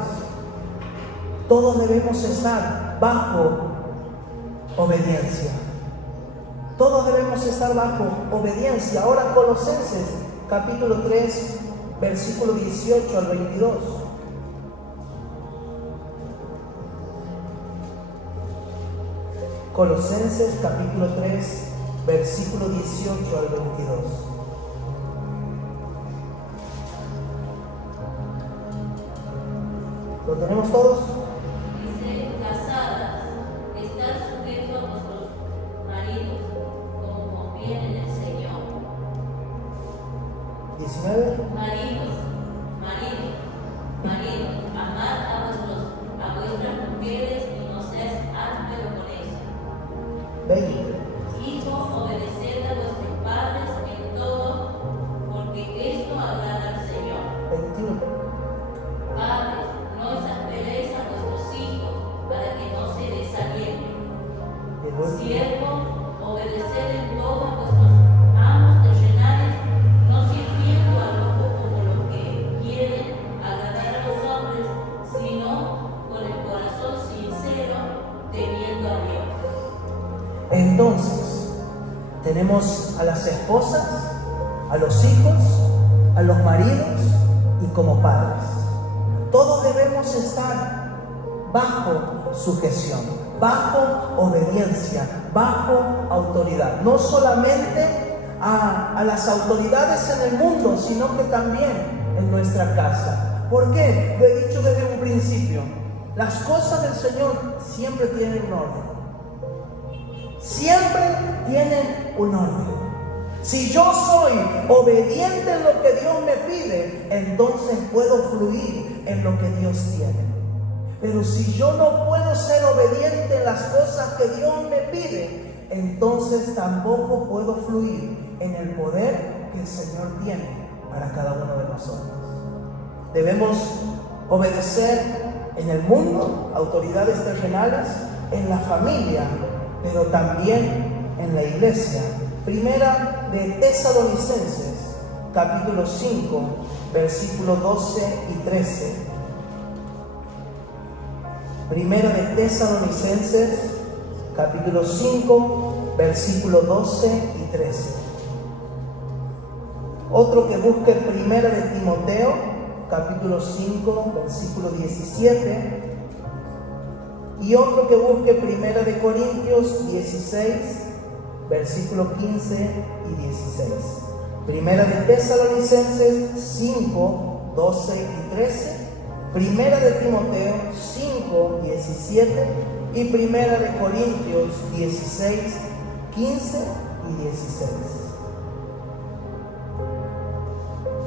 Todos debemos estar bajo obediencia. Todos debemos estar bajo obediencia. Ahora Colosenses capítulo 3, versículo 18 al 22. Colosenses capítulo 3, versículo 18 al 22. ¿Lo tenemos todos? Dice, casadas, estad sujetos a vuestros maridos, como conviene en el Señor. 19. Maridos, amad a vuestras mujeres y no seas áspero con ellas. 20. Hijos, obedeced a vuestros padres en todo, porque esto agrada al Señor. 21. Padres, no exasperéis a vuestros hijos, para que no se desalienten. Y el último. Siervos, obedeced en todo a vuestros amos terrenales, no sirviendo al ojo como los que quieren agradar a los hombres, sino con el corazón sincero, temiendo a Dios. Entonces, Tenemos a las esposas, a los hijos, a los maridos y como padres. Todos debemos estar bajo sujeción, bajo obediencia, bajo autoridad. No solamente a las autoridades en el mundo, sino que también en nuestra casa. ¿Por qué? Lo he dicho desde un principio. Las cosas del Señor siempre tienen un orden. Siempre tienen un orden. Si yo soy obediente en lo que Dios me pide, entonces puedo fluir en lo que Dios tiene. Pero si yo no puedo ser obediente en las cosas que Dios me pide, entonces tampoco puedo fluir en el poder que el Señor tiene para cada uno de nosotros. Debemos obedecer en el mundo, autoridades terrenales, en la familia, pero también en la iglesia. Primera de Tesalonicenses, capítulo 5, versículos 12 y 13. Primera de Tesalonicenses, capítulo 5, versículos 12 y 13. Otro que busque Primera de Timoteo, capítulo 5, versículo 17. Y otro que busque Primera de Corintios 16, versículo 15 y 16. Primera de Tesalonicenses 5, 12 y 13. Primera de Timoteo 5, 17. Y Primera de Corintios 16, 15 y 16.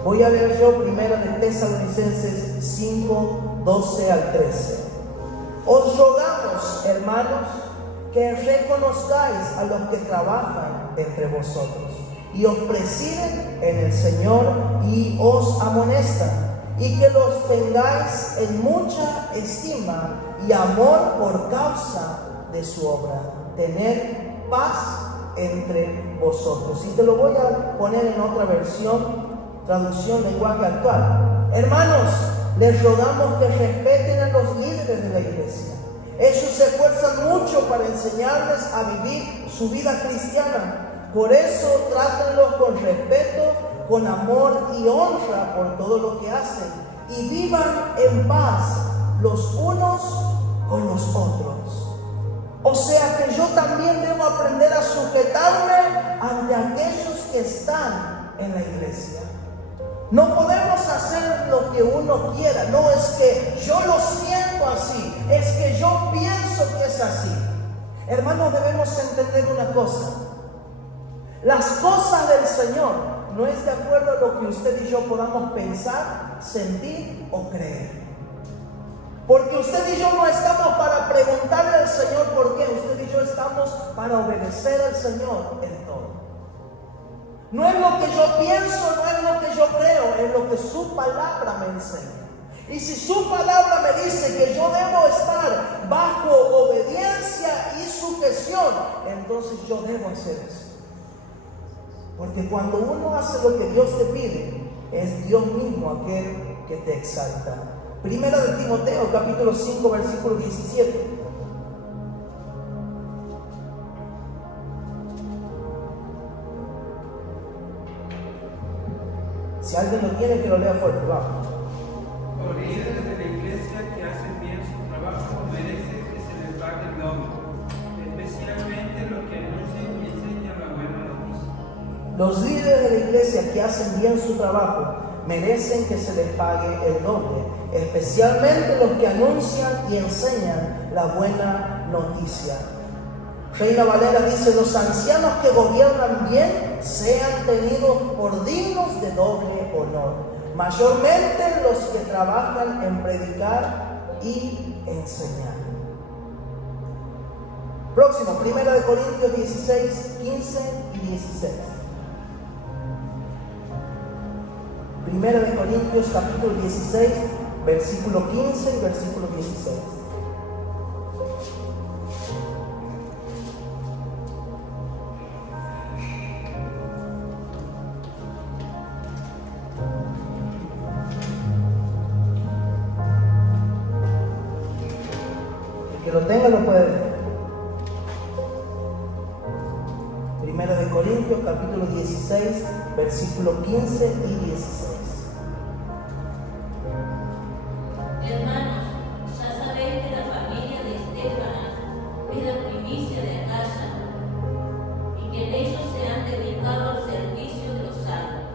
Voy a leer yo Primera de Tesalonicenses 5, 12 al 13. Os rogamos, hermanos, que reconozcáis a los que trabajan entre vosotros y os presiden en el Señor y os amonestan, y que los tengáis en mucha estima y amor por causa de su obra. Tener paz entre vosotros. Y te lo voy a poner en otra versión, traducción lenguaje actual. Hermanos, les rogamos que respeten a los líderes de la iglesia. Ellos se esfuerzan mucho para enseñarles a vivir su vida cristiana. Por eso trátenlos con respeto, con amor y honra por todo lo que hacen. Y vivan en paz los unos con los otros. O sea que yo también debo aprender a sujetarme ante aquellos que están en la iglesia. No podemos hacer lo que uno quiera. No es que yo lo siento así, es que yo pienso que es así. Hermanos, debemos entender una cosa. Las cosas del Señor no es de acuerdo a lo que usted y yo podamos pensar, sentir o creer. Porque usted y yo no estamos para preguntarle al Señor por qué. Usted y yo estamos para obedecer al Señor en todo. No es lo que yo pienso, no es lo que yo creo, es lo que su palabra me enseña. Y si su palabra me dice que yo debo estar bajo obediencia y sujeción, entonces yo debo hacer eso. Porque cuando uno hace lo que Dios te pide, es Dios mismo aquel que te exalta. Primera de Timoteo, capítulo 5, versículo 17. Si alguien lo tiene, que lo lea fuerte, vamos. Los líderes de la iglesia que hacen bien su trabajo merecen que se les pague el doble, especialmente los que anuncian y enseñan la buena noticia. Los líderes de la iglesia que hacen bien su trabajo merecen que se les pague el doble, especialmente los que anuncian y enseñan la buena noticia. Reina Valera dice: los ancianos que gobiernan bien sean tenidos por dignos de doble honor, mayormente los que trabajan en predicar y enseñar. Próximo, Primera de Corintios 16, 15 y 16. Primera de Corintios capítulo 16, versículo 15 y versículo 16. El que lo tenga lo puede leer. Primera de Corintios capítulo 16, versículo 15 y 16. Hermanos, ya sabéis que la familia de Estéfanas es la primicia de Acaya y que en ellos se han dedicado al servicio de los santos.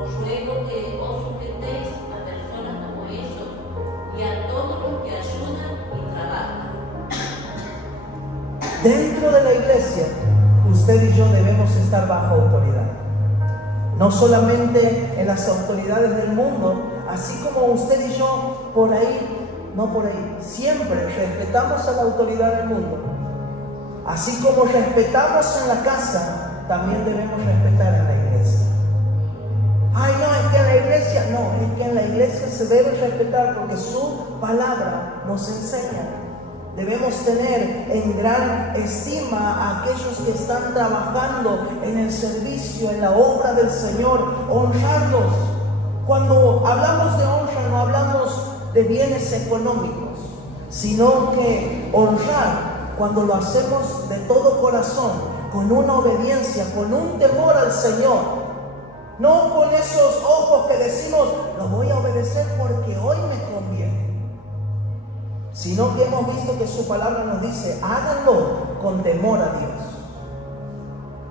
Os ruego que os sujetéis a personas como ellos y a todos los que ayudan y trabajan. Dentro de la iglesia, usted y yo debemos estar bajo autoridad. No solamente en las autoridades del mundo, así como usted y yo por ahí, no por ahí, siempre respetamos a la autoridad del mundo. Así como respetamos en la casa, también debemos respetar en la iglesia. Ay, no, es que en la iglesia, no, es que en la iglesia se debe respetar porque su palabra nos enseña. Debemos tener en gran estima a aquellos que están trabajando en el servicio, en la obra del Señor, honrarlos. Cuando hablamos de honra, no hablamos de bienes económicos, sino que honrar cuando lo hacemos de todo corazón, con una obediencia, con un temor al Señor. No con esos ojos que decimos, lo voy a obedecer porque hoy me conviene. Sino que hemos visto que su palabra nos dice, háganlo con temor a Dios.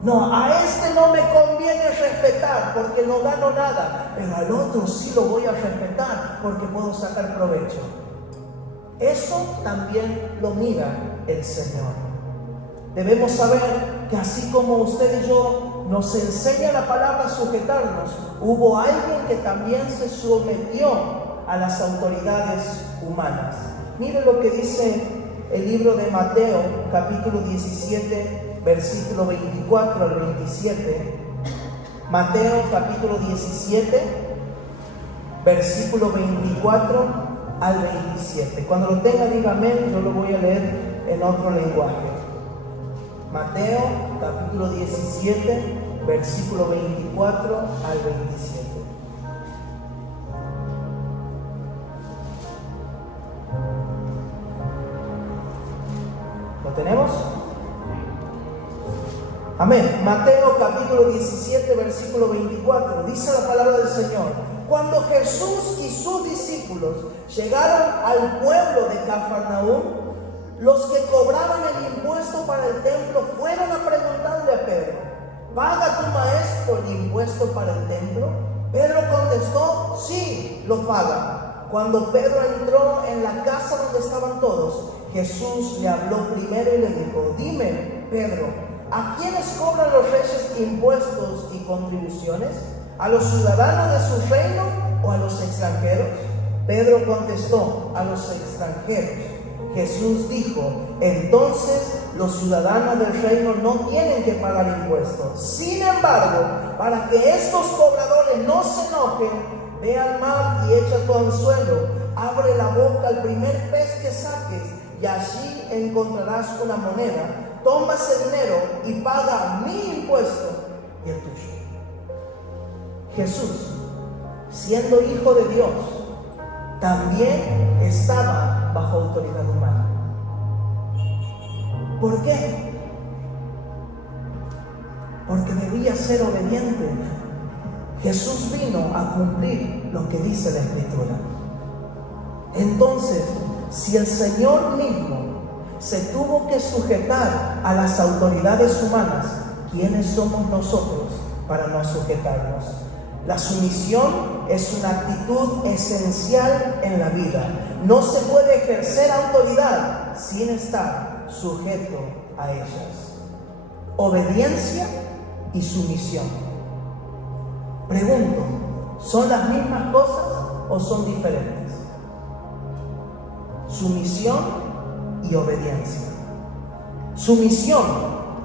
No, a este no me conviene respetar porque no gano nada, pero al otro sí lo voy a respetar porque puedo sacar provecho. Eso también lo mira el Señor. Debemos saber que así como usted y yo nos enseña la palabra a sujetarnos, hubo alguien que también se sometió a las autoridades humanas. Mire lo que dice el libro de Mateo, capítulo 17, versículo 24 al 27. Mateo, capítulo 17, versículo 24 al 27. Cuando lo tenga, dígame, yo lo voy a leer en otro lenguaje. Mateo, capítulo 17, versículo 24 al 27. ¿Tenemos? Amén. Mateo capítulo 17, versículo 24. Dice la palabra del Señor: cuando Jesús y sus discípulos llegaron al pueblo de Cafarnaúm, los que cobraban el impuesto para el templo fueron a preguntarle a Pedro: ¿paga tu maestro el impuesto para el templo? Pedro contestó: sí, lo paga. Cuando Pedro entró en la casa donde estaban todos, Jesús le habló primero y le dijo: dime, Pedro, ¿a quiénes cobran los reyes impuestos y contribuciones? ¿A los ciudadanos de su reino o a los extranjeros? Pedro contestó: a los extranjeros. Jesús dijo: entonces los ciudadanos del reino no tienen que pagar impuestos. Sin embargo, para que estos cobradores no se enojen, ve al mar y echa tu anzuelo, abre la boca al primer pez que saques, y allí encontrarás una moneda. Toma ese dinero y paga mi impuesto y el tuyo. Jesús, siendo hijo de Dios, también estaba bajo autoridad humana. ¿Por qué? Porque debía ser obediente. Jesús vino a cumplir lo que dice la Escritura. Entonces, si el Señor mismo se tuvo que sujetar a las autoridades humanas, ¿quiénes somos nosotros para no sujetarnos? La sumisión es una actitud esencial en la vida. No se puede ejercer autoridad sin estar sujeto a ellas. Obediencia y sumisión. Pregunto, ¿son las mismas cosas o son diferentes? Sumisión y obediencia. Sumisión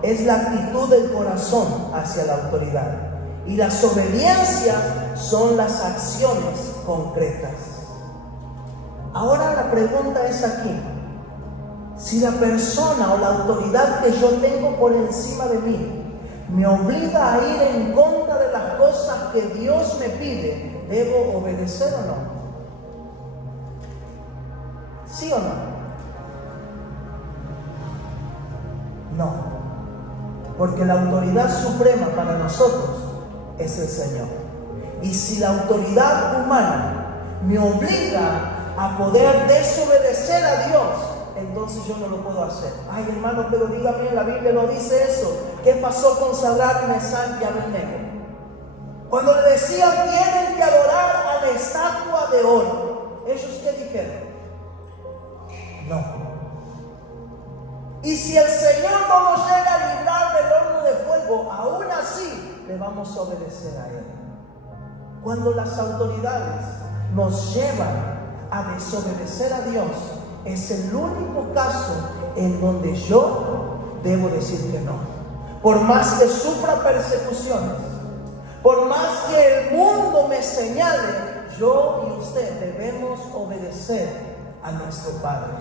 es la actitud del corazón hacia la autoridad, y las obediencias son las acciones concretas. Ahora la pregunta es aquí: si la persona o la autoridad que yo tengo por encima de mí me obliga a ir en contra de las cosas que Dios me pide, ¿debo obedecer o no? ¿Sí o no? No. Porque la autoridad suprema para nosotros es el Señor. Y si la autoridad humana me obliga a poder desobedecer a Dios, entonces yo no lo puedo hacer. Ay, hermano, pero dígame, la Biblia no dice eso. ¿Qué pasó con Sadrach, Mesach y Abednego? Cuando le decían tienen que adorar a la estatua de oro, ¿ellos qué dijeron? No. Y si el Señor no nos llega a librar del horno de fuego, aún así le vamos a obedecer a Él. Cuando las autoridades nos llevan a desobedecer a Dios, es el único caso en donde yo debo decir que no. Por más que sufra persecuciones, por más que el mundo me señale, yo y usted debemos obedecer a nuestro Padre.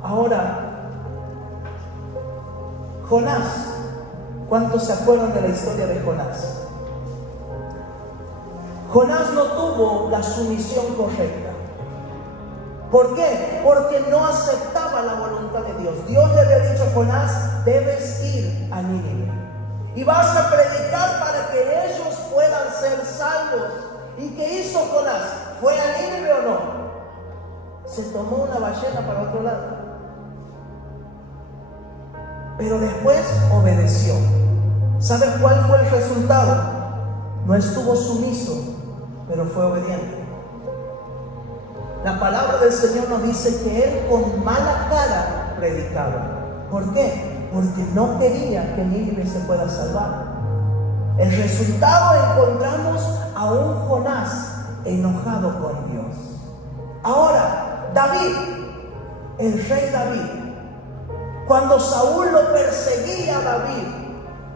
Ahora, Jonás, ¿cuántos se acuerdan de la historia de Jonás? Jonás no tuvo la sumisión correcta. ¿Por qué? Porque no aceptaba la voluntad de Dios. Dios le había dicho a Jonás, debes ir a Nínive y vas a predicar para que ellos puedan ser salvos. ¿Y qué hizo Jonás? ¿Fue a Nínive o no? Se tomó una ballena para otro lado. Pero después obedeció. ¿Sabes cuál fue el resultado? No estuvo sumiso, pero fue obediente. La palabra del Señor nos dice que él con mala cara predicaba. ¿Por qué? Porque no quería que Nínive se pueda salvar. El resultado encontramos a un Jonás enojado con Dios. Ahora, David, el rey David, cuando Saúl lo perseguía a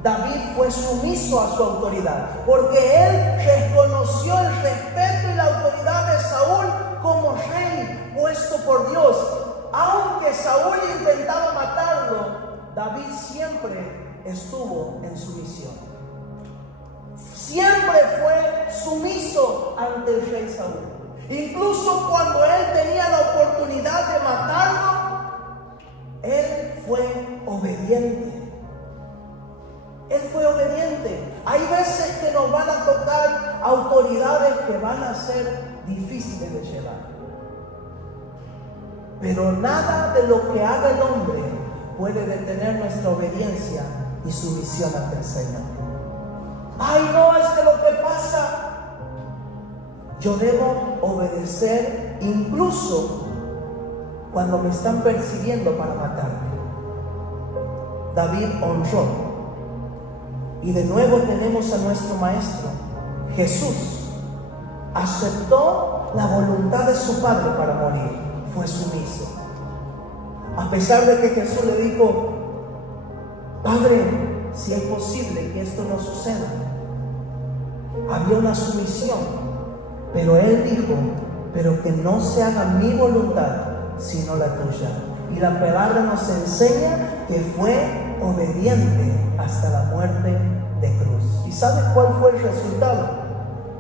David fue sumiso a su autoridad, porque él reconoció el respeto y la autoridad de Saúl como rey puesto por Dios. Aunque Saúl intentaba matarlo, David siempre estuvo en sumisión. Siempre fue sumiso ante el rey Saúl. Incluso cuando él tenía la oportunidad de matarlo, él fue obediente. Él fue obediente. Hay veces que nos van a tocar autoridades que van a ser difíciles de llevar. Pero nada de lo que haga el hombre puede detener nuestra obediencia y sumisión ante el Señor. Ay, no, es que lo que pasa. Yo debo obedecer incluso cuando me están persiguiendo para matarme. David honró. Y de nuevo tenemos a nuestro Maestro, Jesús. Aceptó la voluntad de su Padre para morir. Fue sumiso. A pesar de que Jesús le dijo, Padre, si es posible que esto no suceda. Había una sumisión. Pero Él dijo, pero que no se haga mi voluntad, sino la tuya. Y la palabra nos enseña que fue obediente hasta la muerte de cruz. ¿Y sabes cuál fue el resultado?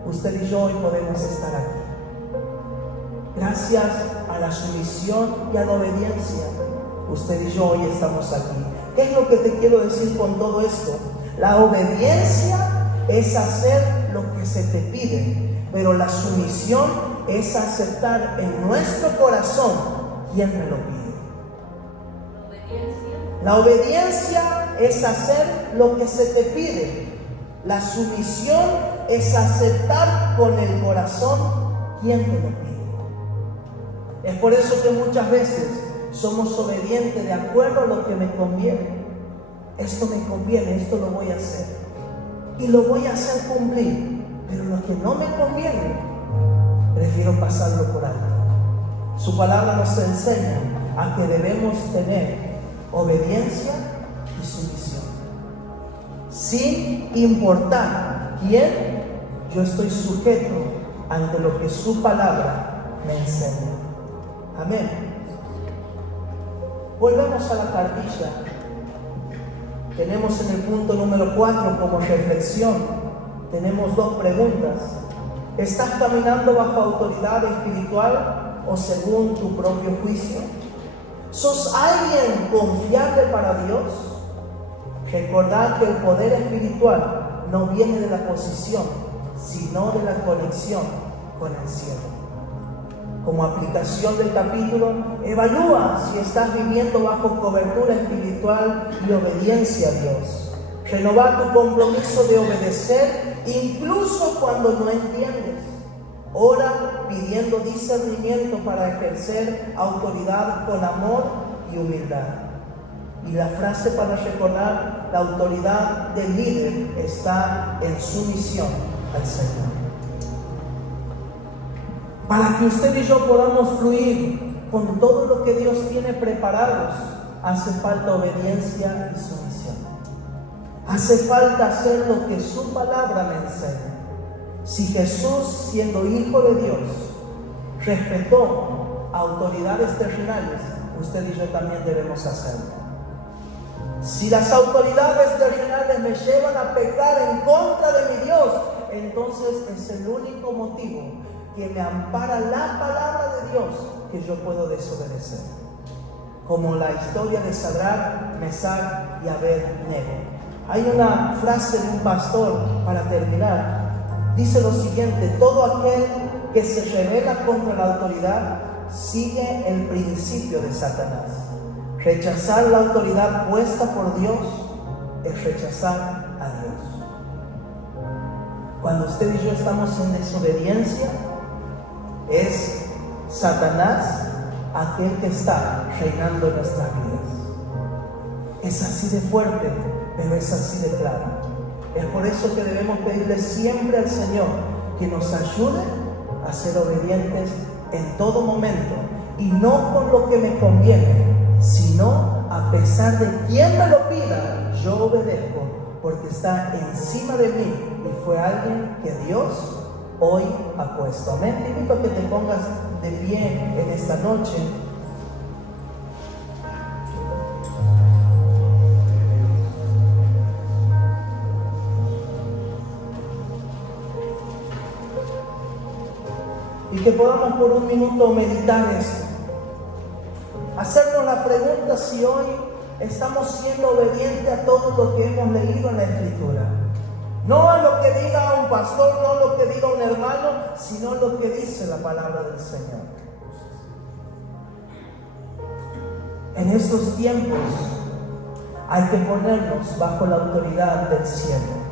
Usted y yo hoy podemos estar aquí. Gracias a la sumisión y a la obediencia, usted y yo hoy estamos aquí. ¿Qué es lo que te quiero decir con todo esto? La obediencia es hacer lo que se te pide, pero la sumisión es aceptar en nuestro corazón quién me lo pide. La obediencia es hacer lo que se te pide. La sumisión es aceptar con el corazón quién te lo pide. Es por eso que muchas veces somos obedientes de acuerdo a lo que me conviene. Esto me conviene, esto lo voy a hacer. Y lo voy a hacer cumplir. Pero lo que no me conviene, prefiero pasarlo por alto. Su palabra nos enseña a que debemos tener obediencia y sumisión. Sin importar quién, yo estoy sujeto ante lo que su palabra me enseña. Amén. Volvemos a la cartilla. Tenemos en el punto número 4 como reflexión. Tenemos dos preguntas. ¿Estás caminando bajo autoridad espiritual o según tu propio juicio? ¿Sos alguien confiable para Dios? Recordad que el poder espiritual no viene de la posición, sino de la conexión con el cielo. Como aplicación del capítulo, evalúa si estás viviendo bajo cobertura espiritual y obediencia a Dios. Renová tu compromiso de obedecer incluso cuando no entiendes. Ora pidiendo discernimiento para ejercer autoridad con amor y humildad. Y la frase para recordar: la autoridad del líder está en sumisión al Señor. Para que usted y yo podamos fluir con todo lo que Dios tiene preparados, hace falta obediencia y sumisión. Hace falta hacer lo que su palabra me enseña. Si Jesús, siendo hijo de Dios, respetó a autoridades terrenales, usted y yo también debemos hacerlo. Si las autoridades terrenales me llevan a pecar en contra de mi Dios, entonces es el único motivo que me ampara la palabra de Dios que yo puedo desobedecer. Como la historia de Sadrach, Mesach y Abed-nego. Hay una frase de un pastor para terminar. Dice lo siguiente: todo aquel que se rebela contra la autoridad sigue el principio de Satanás. Rechazar la autoridad puesta por Dios es rechazar a Dios. Cuando usted y yo estamos en desobediencia, es Satanás aquel que está reinando en nuestras vidas. Es así de fuerte, pero es así de claro. Es por eso que debemos pedirle siempre al Señor que nos ayude a ser obedientes en todo momento, y no por lo que me conviene, sino a pesar de quien me lo pida, yo obedezco, porque está encima de mí y fue alguien que Dios hoy ha puesto. Amén. Te invito a que te pongas de pie en esta noche. Y que podamos por un minuto meditar esto. Hacernos la pregunta si hoy estamos siendo obedientes a todo lo que hemos leído en la Escritura. No a lo que diga un pastor, no a lo que diga un hermano, sino a lo que dice la palabra del Señor. En estos tiempos hay que ponernos bajo la autoridad del cielo.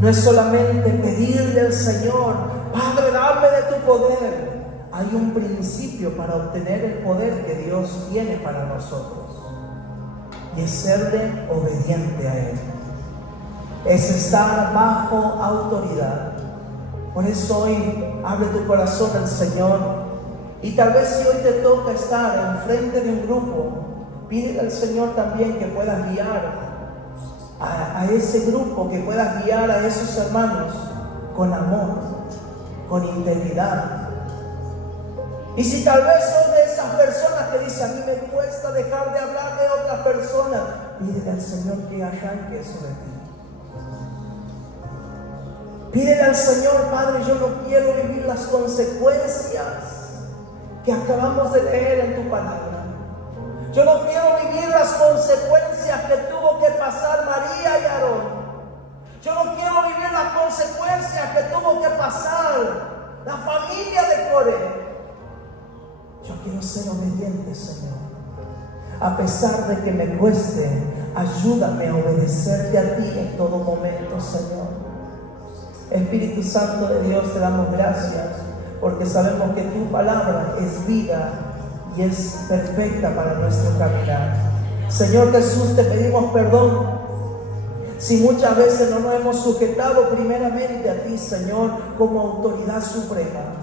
No es solamente pedirle al Señor: Padre, dame de tu poder. Hay un principio para obtener el poder que Dios tiene para nosotros, y es serle obediente a Él. Es estar bajo autoridad. Por eso hoy abre tu corazón al Señor, y tal vez si hoy te toca estar enfrente de un grupo, pídele al Señor también que puedas guiar a ese grupo, que puedas guiar a esos hermanos con amor, con integridad. Y si tal vez son de esas personas que dicen: a mí me cuesta dejar de hablar de otras personas, pídele al Señor que arranque eso de ti. Pídele al Señor: Padre, yo no quiero vivir las consecuencias que acabamos de leer en tu palabra. Yo no quiero vivir las consecuencias que tuvo que pasar María y Aarón. Yo no quiero vivir las consecuencias que tuvo que pasar la familia de Coré. Yo quiero ser obediente, Señor. A pesar de que me cueste, ayúdame a obedecerte a ti en todo momento, Señor. Espíritu Santo de Dios, te damos gracias porque sabemos que tu palabra es vida y es perfecta para nuestro caminar. Señor Jesús, te pedimos perdón si muchas veces no nos hemos sujetado primeramente a ti, Señor, como autoridad suprema.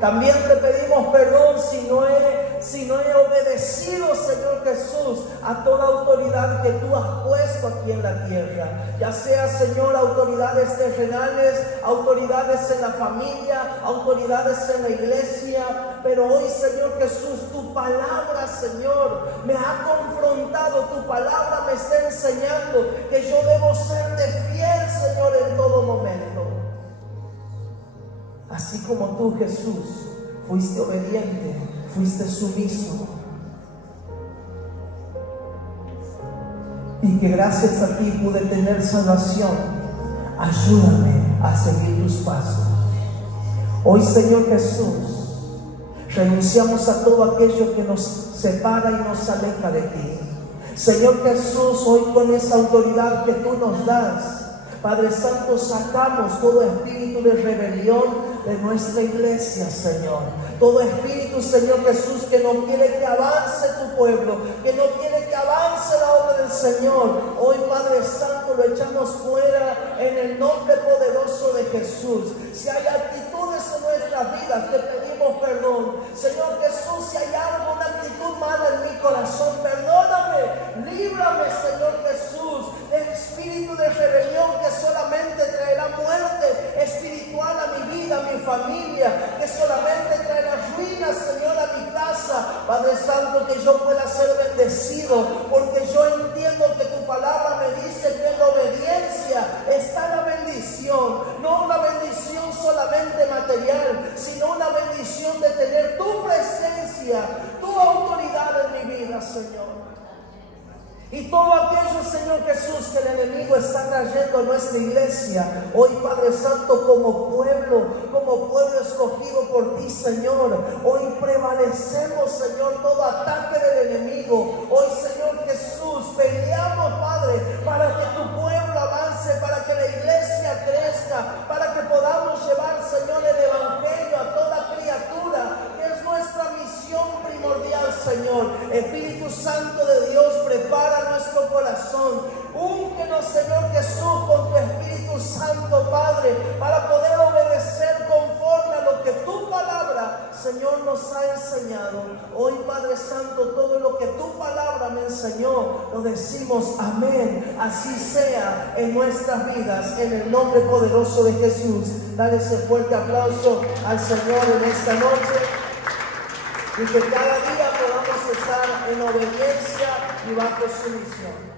También te pedimos perdón si no he obedecido, Señor Jesús, a toda autoridad que tú has puesto aquí en la tierra. Ya sea, Señor, autoridades terrenales, autoridades en la familia, autoridades en la iglesia. Pero hoy, Señor Jesús, tu palabra, Señor, me ha confrontado. Tu palabra me está enseñando que yo debo serte fiel, Señor, en todo momento. Así como tú, Jesús, fuiste obediente, fuiste sumiso. y que gracias a ti pude tener salvación. Ayúdame a seguir tus pasos. Hoy, Señor Jesús, renunciamos a todo aquello que nos separa y nos aleja de ti. Señor Jesús, hoy con esa autoridad que tú nos das, Padre Santo, sacamos todo espíritu de rebelión de nuestra iglesia, Señor. Todo espíritu, Señor Jesús, que no quiere que avance tu pueblo, que no quiere que avance la obra del Señor. Hoy, Padre Santo, lo echamos fuera en el nombre poderoso de Jesús. Si hay actitudes en nuestras vidas, te pedimos perdón. Señor Jesús, si hay algo, una actitud mala en mi corazón, perdóname. Líbrame, Señor Jesús, del espíritu de rebelión que solamente traerá muerte espiritual a mi vida, a mi familia, que solamente traerá ruinas, Señor, a mi casa. Padre Santo, que yo pueda ser bendecido, porque yo entiendo que tu palabra me dice que en la obediencia está la bendición. No una bendición solamente material, sino una bendición de tener tu presencia, tu autoridad en mi vida, Señor. Y todo aquello, Señor Jesús, que el enemigo está trayendo a nuestra iglesia, hoy, Padre Santo, como pueblo escogido por ti, Señor, hoy prevalecemos, Señor, todo ataque del enemigo. Hoy, Señor Jesús, peleamos, Padre, para que tu pueblo avance, para que la iglesia crezca, para que podamos llevar, Señor, el evangelio a toda criatura, que es nuestra misión primordial, Señor. Espíritu Santo de Dios, prepara nuestro corazón. Úngenos, Señor Jesús, con tu Espíritu Santo, Padre, para poder obedecer conforme a lo que tu palabra, Señor, nos ha enseñado. Hoy, Padre Santo, todo lo que tu palabra me enseñó, lo decimos amén. Así sea en nuestras vidas, en el nombre poderoso de Jesús. Dale ese fuerte aplauso al Señor en esta noche. Y que cada día podamos estar en obediencia y bajo su misión.